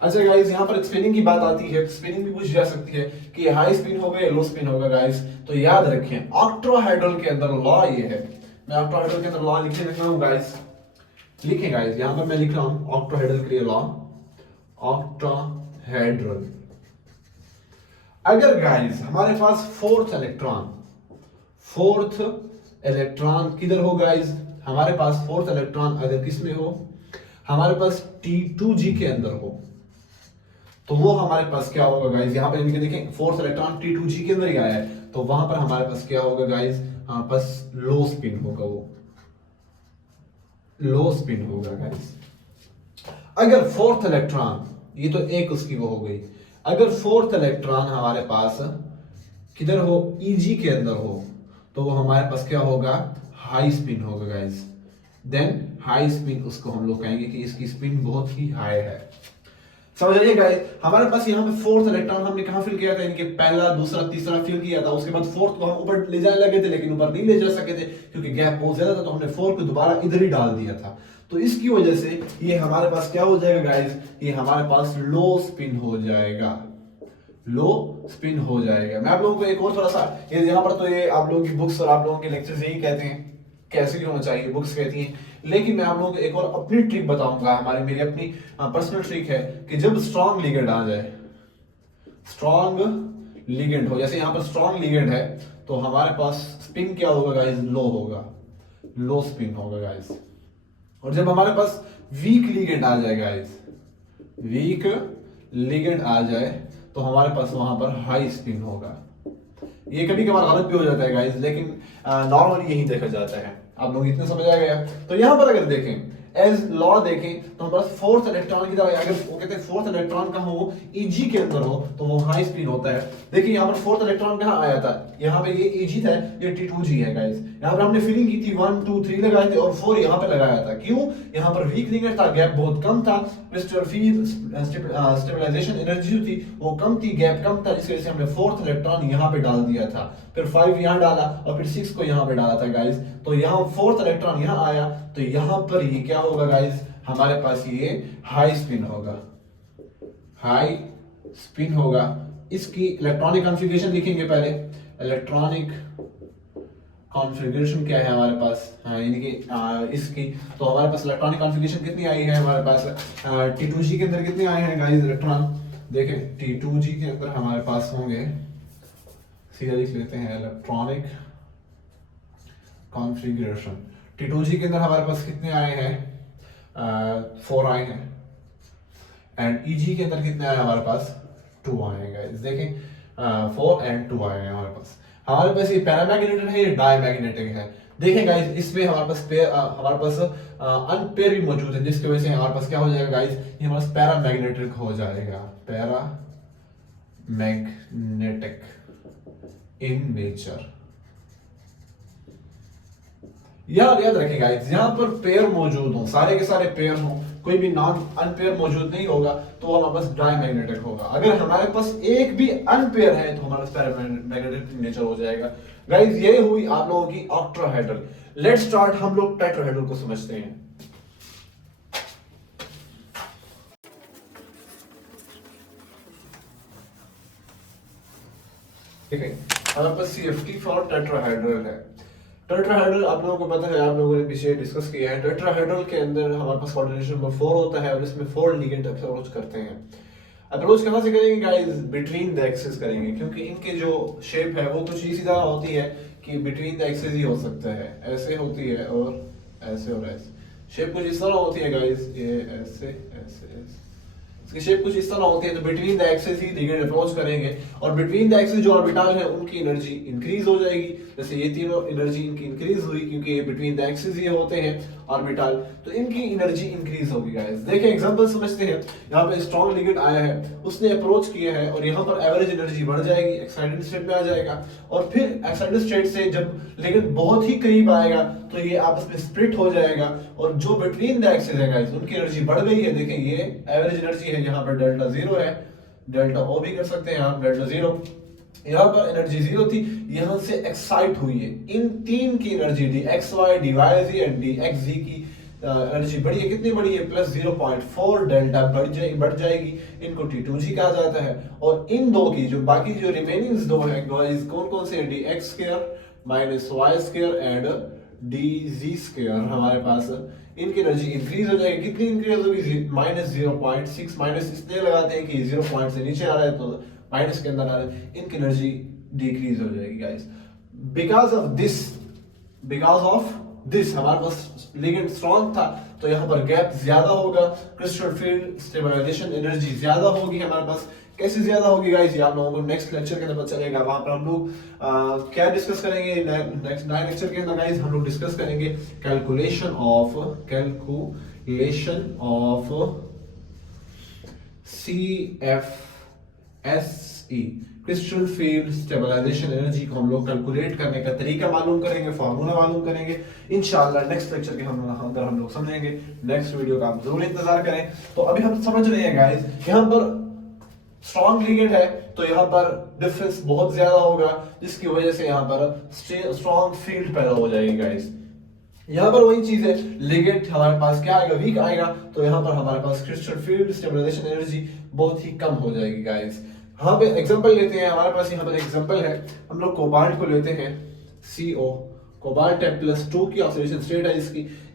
अच्छा गाइस, यहाँ पर स्पिनिंग की बात आती है, स्पिनिंग भी पूछी जा सकती है कि हाई स्पिन होगा या लो स्पिन होगा गाइस। तो याद रखें ऑक्टाहेड्रल के अंदर लॉ ये है, मैं ऑक्टाहेड्रल के अंदर लॉ लिख रहा हूँ गाइस, लिखें गाइस, यहाँ पर मैं लिख रहा हूँ ऑक्टाहेड्रल के लिए लॉ, ऑक्टाहेड्रल। अगर गाइस हमारे पास फोर्थ इलेक्ट्रॉन किधर हो गाइस, हमारे पास फोर्थ इलेक्ट्रॉन अगर किसमें हो, हमारे पास T2G के अंदर हो, तो वो हमारे पास क्या होगा गाइस, यहाँ पे देखें फोर्थ इलेक्ट्रॉन T2G के अंदर ही आया है, तो वहां पर हमारे पास क्या होगा गाइस, हमारे पास लो स्पिन होगा, वो लो स्पिन होगा गाइस। अगर फोर्थ इलेक्ट्रॉन, ये तो एक उसकी वो हो गई, अगर फोर्थ इलेक्ट्रॉन हमारे पास किधर हो, EG के अंदर हो, तो वो हमारे पास क्या होगा, हाई स्पिन होगा गाइस। देन हाई स्पिन उसको हम लोग कहेंगे कि इसकी स्पिन बहुत ही हाई है। समझ आइए गाइस, हमारे पास यहाँ पे फोर्थ इलेक्ट्रॉन हमने कहाँ फिल किया था, इनके पहला दूसरा तीसरा फिल किया था, उसके बाद फोर्थ को हम ऊपर ले जाने लगे थे, लेकिन ऊपर नहीं ले जा सके थे क्योंकि गैप बहुत ज्यादा था, तो हमने फोर्थ को दोबारा इधर ही डाल दिया था। तो इसकी वजह से ये हमारे पास क्या हो जाएगा गाइस, ये हमारे पास लो स्पिन हो जाएगा, लो स्पिन हो जाएगा। मैं आप लोगों को एक और थोड़ा सा, ये यहाँ पर तो ये आप लोगों की बुक्स और आप लोगों के लेक्चर्स यही कहते हैं कैसे भी होना चाहिए, बुक्स कहती हैं, लेकिन मैं आप लोगों को एक और अपनी ट्रिक बताऊंगा, मेरी अपनी पर्सनल ट्रिक है कि जब स्ट्रॉन्ग लिगेंड आ जाए, स्ट्रॉन्ग लिगेंड हो, जैसे यहाँ पर स्ट्रॉन्ग लिगेंड है, तो हमारे पास स्पिन क्या होगा गाइस, लो होगा, लो स्पिन होगा गाइस। और जब हमारे पास वीक लिगेंड आ जाए गाइस, वीक लिगेंड आ जाए, तो हमारे पास वहां पर हाई स्पिन होगा। ये कभी कभार गलत भी हो जाता है गाइस, लेकिन नॉर्मली यही देखा जाता है। आप लोग इतने समझ आ गया। तो यहाँ पर अगर देखें एज लॉ देखें तो हमारे पास फोर्थ इलेक्ट्रॉन की तरह, अगर वो कहते हैं फोर्थ इलेक्ट्रॉन कहाँ हो, EG के अंदर हो, तो वो हाई स्पिन होता है। देखिए यहाँ पर फोर्थ इलेक्ट्रॉन कहाँ आया था, यहाँ पे ये EG था, ये T2G है गाइस, यहाँ पर हमने फिलिंग की थी 1 2 3 लगाए थे और 4 यहाँ पे लगाया था। क्यों? यहाँ पर वीक लिगेंड था, गैप बहुत कम था, क्रिस्टल फील्ड स्टेबलाइजेशन एनर्जी जो थी वो कम थी, गैप कम था, जिसकी वजह से हमने फोर्थ इलेक्ट्रॉन यहाँ पे डाल दिया था, फिर 5 यहाँ डाला और फिर 6 को यहाँ पे डाला था गाइस। तो यहाँ फोर्थ इलेक्ट्रॉन यहाँ आया, तो यहाँ पर ये क्या होगा गाइस, हमारे पास ये हाई स्पिन होगा, हाई स्पिन होगा। इसकी इलेक्ट्रॉनिक कॉन्फ़िगरेशन लिखेंगे पहले। इलेक्ट्रॉनिक कॉन्फ़िगरेशन क्या है हमारे पास, यानी कि इसकी, तो हमारे पास इलेक्ट्रॉनिक कॉन्फ़िगरेशन कितनी आई है हमारे पास, T2G के अंदर कितने आए हैं गाइस इलेक्ट्रॉन, देखें T2G के अंदर हमारे पास होंगे, सीधा लिख लेते हैं इलेक्ट्रॉनिक कॉन्फ़िगरेशन। T2G के अंदर हमारे पास कितने आए हैं, 4 आए हैं, एंड EG के अंदर कितने आए हमारे पास, 2 आए हैं गाइस। देखें 4 एंड 2 आए हैं हमारे पास। हमारे पास ये पैरामैग्नेटिक है, ये डायमैग्नेटिक है। देखें गाइस, इसमें हमारे पास हमारे पास अनपेयर भी मौजूद है, जिसकी वजह से हमारे पास क्या हो जाएगा गाइस, ये हमारे पास पैरामैग्नेटिक हो जाएगा, पैरामैग्नेटिक इन नेचर। याद रखें गाइस, यहाँ पर पेयर मौजूद हो, सारे के सारे पेयर हो, कोई भी नॉन अनपेयर मौजूद नहीं होगा, तो हमारे पास डायमैग्नेटिक होगा। अगर हमारे पास एक भी अनपेयर है तो हमारे पास पैरामैग्नेटिक नेचर हो जाएगा। गाइस ये हुई आप लोगों की ऑक्टाहेड्रल। लेट्स स्टार्ट, हम लोग टेट्राहेड्रल को समझते हैं। ठीक है, हमारे पास CFT फॉर टेट्राहेड्रल है। टेट्राहेड्रल आप लोगों को पता है, आप लोगों ने पीछे डिस्कस किया है। टेट्राहेड्रल के अंदर हमारे पास कोऑर्डिनेशन नंबर 4 होता है और इसमें 4 लिगेंड अप्रोच करते हैं। अप्रोच कहां से करेंगे गाइस, बिटवीन द एक्सिस करेंगे, क्योंकि इनके जो शेप है वो कुछ इसी तरह होती है कि बिटवीन द एक्सिस ही हो सकता है, ऐसे होती है और ऐसे शेप कुछ इस तरह होती है गाइस, ये ऐसे ऐसे ऐसे, इसकी शेप कुछ इस तरह होती है। तो between the axis he ligand approach करेंगे और बिटवीन द एक्सिस जो ऑर्बिटल है उनकी एनर्जी इंक्रीज हो जाएगी। जैसे ये तीनों एनर्जी इनकी इंक्रीज हुई क्योंकि ये बिटवीन द एक्सिस ही होते हैं ऑर्बिटल, तो इनकी एनर्जी इंक्रीज होगी गाइस। देखिए एग्जांपल समझते हैं, यहाँ पे स्ट्रॉन्ग लिगेंड आया है, उसने अप्रोच किया है और यहाँ पर एवरेज एनर्जी बढ़ जाएगी, एक्साइटेड स्टेट में आ जाएगा, और फिर एक्साइटेड स्टेट से जब लिगेंड बहुत ही करीब आएगा तो ये आपस में स्प्लिट हो जाएगा और जो बिटवीन द एक्सिस है गाइस उनकी एनर्जी बढ़ गई है। देखें ये एवरेज एनर्जी है, यहाँ पर डेल्टा 0 है, डेल्टा O भी कर सकते हैं आप, डेल्टा 0, यहाँ पर एनर्जी 0 थी, यहाँ से एक्साइट हुई है। इन तीन की energy dxy, dyz and dxz की एनर्जी बढ़ी है, कितनी बढ़ी है, प्लस 0.4 डेल्टा बढ़ जाएगी। इनको T2G कहा जाता है। और इन दो की जो बाकी जो रिमेनिंग दो है गाइस, कौन कौन से, dx square minus y square and dz square, हमारे पास इनकी एनर्जी इंक्रीज हो जाएगी। कितनी इंक्रीज होगी, माइनस 0.6, माइनस इसलिए लगाते हैं कि 0 पॉइंट से नीचे आ रहा है तो माइनस के अंदर आ रहा है, इनकी एनर्जी डिक्रीज हो जाएगी गाइस। बिकॉज ऑफ दिस हमारे पास लिगेंड स्ट्रॉन्ग था तो यहाँ पर गैप ज्यादा होगा, क्रिस्टल फील्ड स्टेबलाइजेशन एनर्जी ज्यादा होगी हमारे पास। कैसे ज्यादा होगी गाइस, ये आप लोगों को नेक्स्ट लेक्चर के अंदर पता चलेगा। वहां पर हम लोग क्या डिस्कस करेंगे, नेक्स्ट 9 लेक्चर के अंदर गाइस हम लोग डिस्कस करेंगे calculation of CFSE, crystal field stabilization energy को हम लोग कैलकुलेट करने का तरीका मालूम करेंगे, फार्मूला मालूम करेंगे इंशाल्लाह। नेक्स्ट लेक्चर के अंदर हम लोग समझेंगे। नेक्स्ट वीडियो का आप जरूर इंतजार करें। तो अभी हम समझ रहे हैं गाइस, यहाँ पर स्ट्रॉन्ग लिगेंड है तो यहाँ पर डिफरेंस बहुत ज्यादा होगा, जिसकी वजह से यहाँ पर स्ट्रॉन्ग फील्ड पैदा हो जाएगी गाइस। यहाँ पर वही चीज है, लिगेंड हमारे पास क्या आएगा, वीक आएगा, तो यहाँ पर हमारे पास क्रिस्टल फील्ड स्टेबलाइजेशन एनर्जी बहुत ही कम हो जाएगी गाइस। यहाँ पे एग्जांपल लेते हैं, हमारे पास यहाँ पर एग्जांपल है, हम लोग कोबाल्ट को लेते हैं, CO, कोबाल्ट है +2 की ऑक्सीडेशन स्टेट है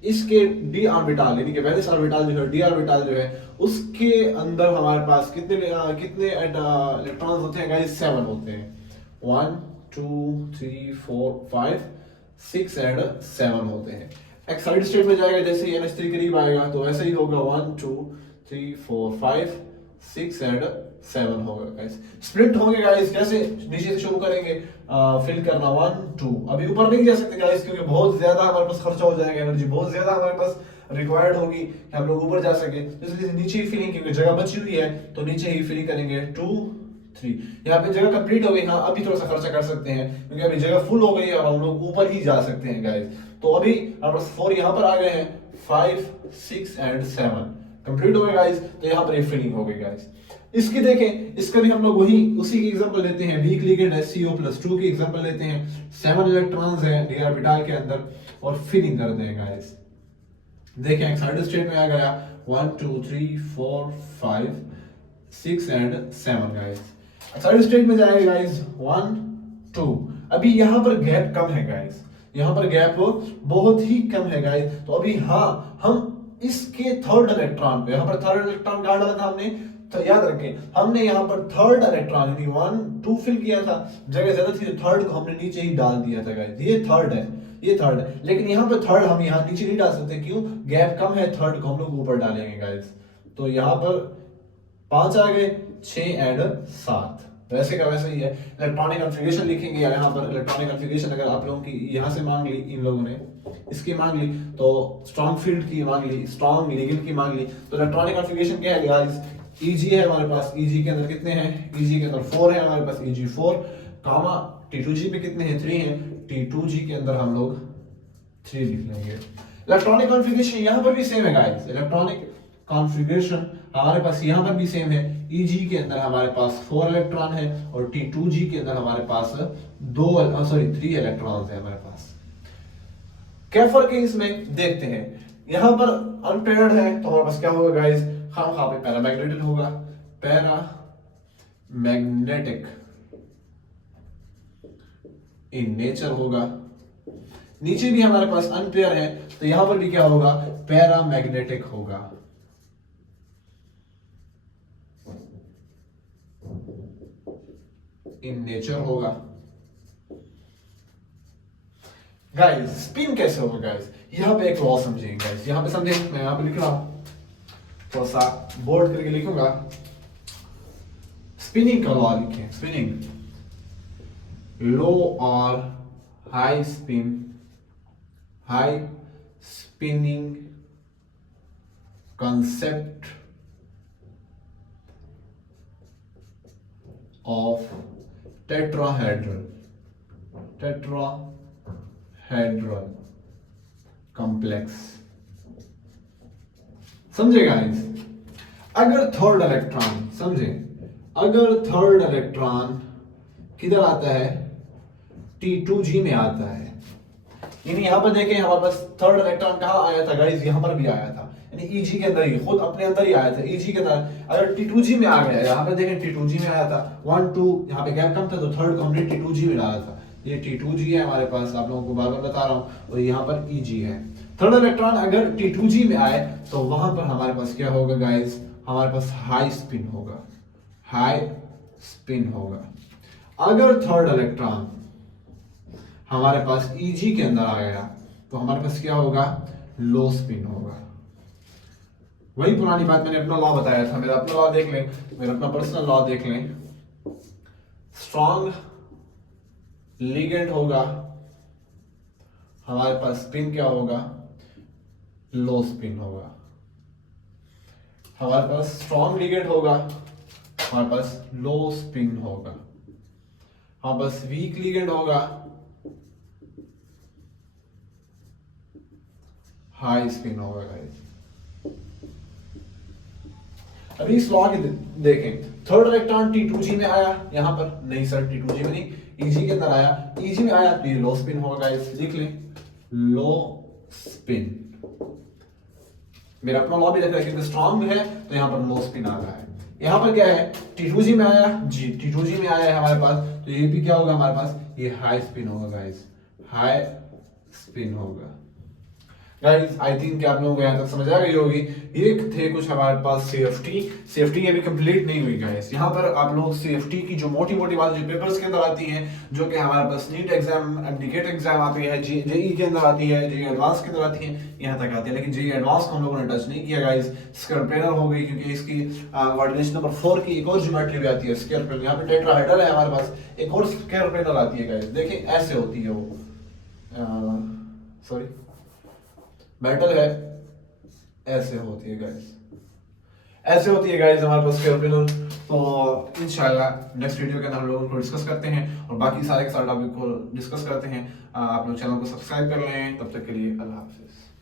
इसके d ऑर्बिटल यानी कि वैलेंस ऑर्बिटल जो है, d ऑर्बिटल जो है, उसके अंदर हमारे पास कितने इलेक्ट्रॉन्स होते हैं गाइस, 7 होते हैं। 1 2 3 4 5 6 एंड 7 होते हैं। एक्साइटेड स्टेट में जाएगा, जैसे ही NH3 करीब आएगा तो ऐसे ही होगा, 1 2 3 4 5 6 एंड 7 होगा गाइस। स्प्लिट होंगे गाइस, कैसे, नीचे से शुरू करेंगे फिल करना 1 2, अभी ऊपर नहीं जा सकते गाइस क्योंकि बहुत ज्यादा हमारे पास खर्चा हो जाएगा, एनर्जी बहुत ज्यादा हमारे पास रिक्वायर्ड होगी कि हम लोग ऊपर जा सके, इसलिए नीचे ही फिलिंग, क्योंकि जगह बची हुई है तो नीचे ही फिलिंग करेंगे 2 3। यहाँ पे जगह कंप्लीट हो गई। हाँ अभी थोड़ा सा खर्चा कर सकते हैं क्योंकि अभी जगह फुल हो गई है और हम लोग ऊपर ही जा सकते हैं गाइस। तो अभी हमारे पास 4 यहाँ पर आ गए हैं, 5 6 एंड 7 कंप्लीट हो गए गाइस। तो यहाँ पर फिलिंग हो गई गाइस। इसकी देखें, इसका भी हम लोग वही उसी की एग्जांपल लेते हैं, वीक लिगेंड SCO+2 की एग्जांपल लेते हैं। 7 इलेक्ट्रॉन्स हैं डी ऑर्बिटल के अंदर और फिलिंग करते हैं गाइस। देखें एक्साइटेड स्टेट में आ गया 1 2 3 4 5 6 एंड 7 गाइस। एक्साइटेड स्टेट में जाएगा गाइस 1 2। अभी यहाँ पर गैप कम है गाइस, यहाँ पर गैप बहुत ही कम है गाइस। तो अभी हाँ हम इसके थर्ड इलेक्ट्रॉन पे, यहाँ पर थर्ड इलेक्ट्रॉन कहाँ डाला था हमने, तो याद रखें हमने यहाँ पर थर्ड इलेक्ट्रॉन यानी 1 2 फिल किया था, जगह ज्यादा थी तो थर्ड को हमने नीचे ही डाल दिया था गाइस। ये थर्ड है, ये थर्ड है, लेकिन यहाँ पर थर्ड हम यहाँ नीचे नहीं डाल सकते, क्यों, गैप कम है, थर्ड को हम लोग ऊपर डालेंगे गाइस। तो यहाँ पर 5 आ गए, 6 एंड 7 वैसे का वैसे ही है। इलेक्ट्रॉनिक कॉन्फ़िगरेशन लिखेंगे यार, यहाँ पर इलेक्ट्रॉनिक कॉन्फ़िगरेशन अगर आप लोगों की यहाँ से मांग ली, इन लोगों ने इसकी मांग ली, तो स्ट्रॉन्ग फील्ड की मांग ली, स्ट्रॉन्ग लिगेंड की मांग ली। तो इलेक्ट्रॉनिक कॉन्फ़िगरेशन क्या है गाइस, Eg है हमारे पास, Eg के अंदर कितने हैं, Eg के अंदर 4 है हमारे पास, Eg4, कामा T2G पे कितने हैं, 3 हैं, T2G के अंदर हम लोग 3 लिख लेंगे। इलेक्ट्रॉनिक कॉन्फ़िगरेशन यहाँ पर भी सेम है गाइस, इलेक्ट्रॉनिक कॉन्फ़िगरेशन हमारे पास यहाँ पर भी सेम है। Eg के अंदर हमारे पास 4 इलेक्ट्रॉन है और T2G के अंदर हमारे पास 3 इलेक्ट्रॉन्स है हमारे पास। क्या फर्क है इसमें देखते हैं। यहाँ पर अनपेयर्ड है तो हमारे पास क्या होगा गाइस, खाम पे पैरामैग्नेटिक होगा, पैरामैग्नेटिक इन नेचर होगा। नीचे भी हमारे पास अनपेयर है तो यहां पर भी क्या होगा, पैरामैग्नेटिक होगा। इन नेचर होगा गाइस। स्पिन कैसे होगा गाइस, यहां पे एक लॉ समझेंगे गाइस, यहां पे समझे, मैं यहां पे लिख रहा हूं, थोड़ा सा बोल्ड करके लिखूंगा। स्पिनिंग का लॉ लिखें, स्पिनिंग लो और high spinning concept of tetrahedral complex। समझे गाइस, अगर थर्ड इलेक्ट्रॉन, समझे, अगर थर्ड इलेक्ट्रॉन किधर आता है, T2G में आता है, यानी यहां पर देखें हमारे पास थर्ड इलेक्ट्रॉन कहां आया था गाइस, यहां पर भी आया था, यानी Eg के अंदर ही, खुद अपने अंदर ही आया था Eg के अंदर। अगर T2G में आ गया, यहां पर देखें T2G में आया था 1 2, यहां पे गैप कम था तो थर्ड को हमने T2G में डाला था। ये T2G है हमारे पास, आप लोगों को बार बार बता रहा हूं, और यहां पर Eg है। थर्ड इलेक्ट्रॉन अगर T2G में आए तो वहां पर हमारे पास क्या होगा गाइस, हमारे पास हाई स्पिन होगा, हाई स्पिन होगा। अगर थर्ड इलेक्ट्रॉन हमारे पास Eg के अंदर आ गया तो हमारे पास क्या होगा, लो स्पिन होगा। वही पुरानी बात मैंने अपना लॉ बताया था, मेरा अपना लॉ देख लें, मेरा अपना पर्सनल लॉ देख लें। स्ट्रॉन्ग लिगेंड होगा, हमारे पास स्पिन क्या होगा, लो स्पिन होगा। हमारे पास स्ट्रॉन्ग लिगेंड होगा, हमारे पास लो स्पिन होगा। हमारे पास वीक लिगेंड होगा, हाई स्पिन होगा गाइस। अभी इस लॉ के देखें, थर्ड इलेक्ट्रॉन T2G में आया, यहां पर नहीं सर T2G में नहीं, Eg के अंदर आया, Eg में आया तो ये लो स्पिन होगा गाइस, लिख लें लो स्पिन। मेरा अपना लॉ भी देख रहा है क्योंकि स्ट्रॉन्ग है तो यहां पर लो स्पिन आ रहा है। यहां पर क्या है, T2G में आया, जी T2G में आया है हमारे पास, तो ये भी क्या होगा हमारे पास, ये हाई स्पिन होगा गाइस, हाई स्पिन होगा। गाइस आई थिंक कि आप लोगों को यहाँ तक समझ आ गई होगी। ये थे कुछ हमारे पास सेफ्टी अभी कंप्लीट नहीं हुई गाइस। यहाँ पर आप लोग सेफ्टी की जो मोटी मोटी बातें जो पेपर्स के अंदर आती हैं, जो कि हमारे पास नीट एग्जाम, एडवोकेट एग्जाम आती है, जेई के अंदर आती है, जेई एडवांस के अंदर आती है, यहाँ तक आती है, लेकिन जेई एडवांस को हम लोगों ने टच नहीं किया गाइस। स्क्वायर प्लेनर हो गई, क्योंकि इसकी कोऑर्डिनेशन नंबर 4 की एक और ज्योमेट्री भी आती है स्क्वायर प्लेनर। यहाँ पे टेट्राहेड्रल है हमारे पास, एक और स्क्वायर प्लेनर आती है गाइस। देखिए ऐसे होती है वो, सॉरी मेटल है, ऐसे होती है गाइस, ऐसे होती है गाइस हमारे पास कैपिटल। तो इंशाल्लाह नेक्स्ट वीडियो के अंदर हम लोग उनको डिस्कस करते हैं और बाकी सारे के सारे टॉपिक को डिस्कस करते हैं। आप लोग चैनल को सब्सक्राइब कर लें। तब तक के लिए अल्लाह हाफिज़।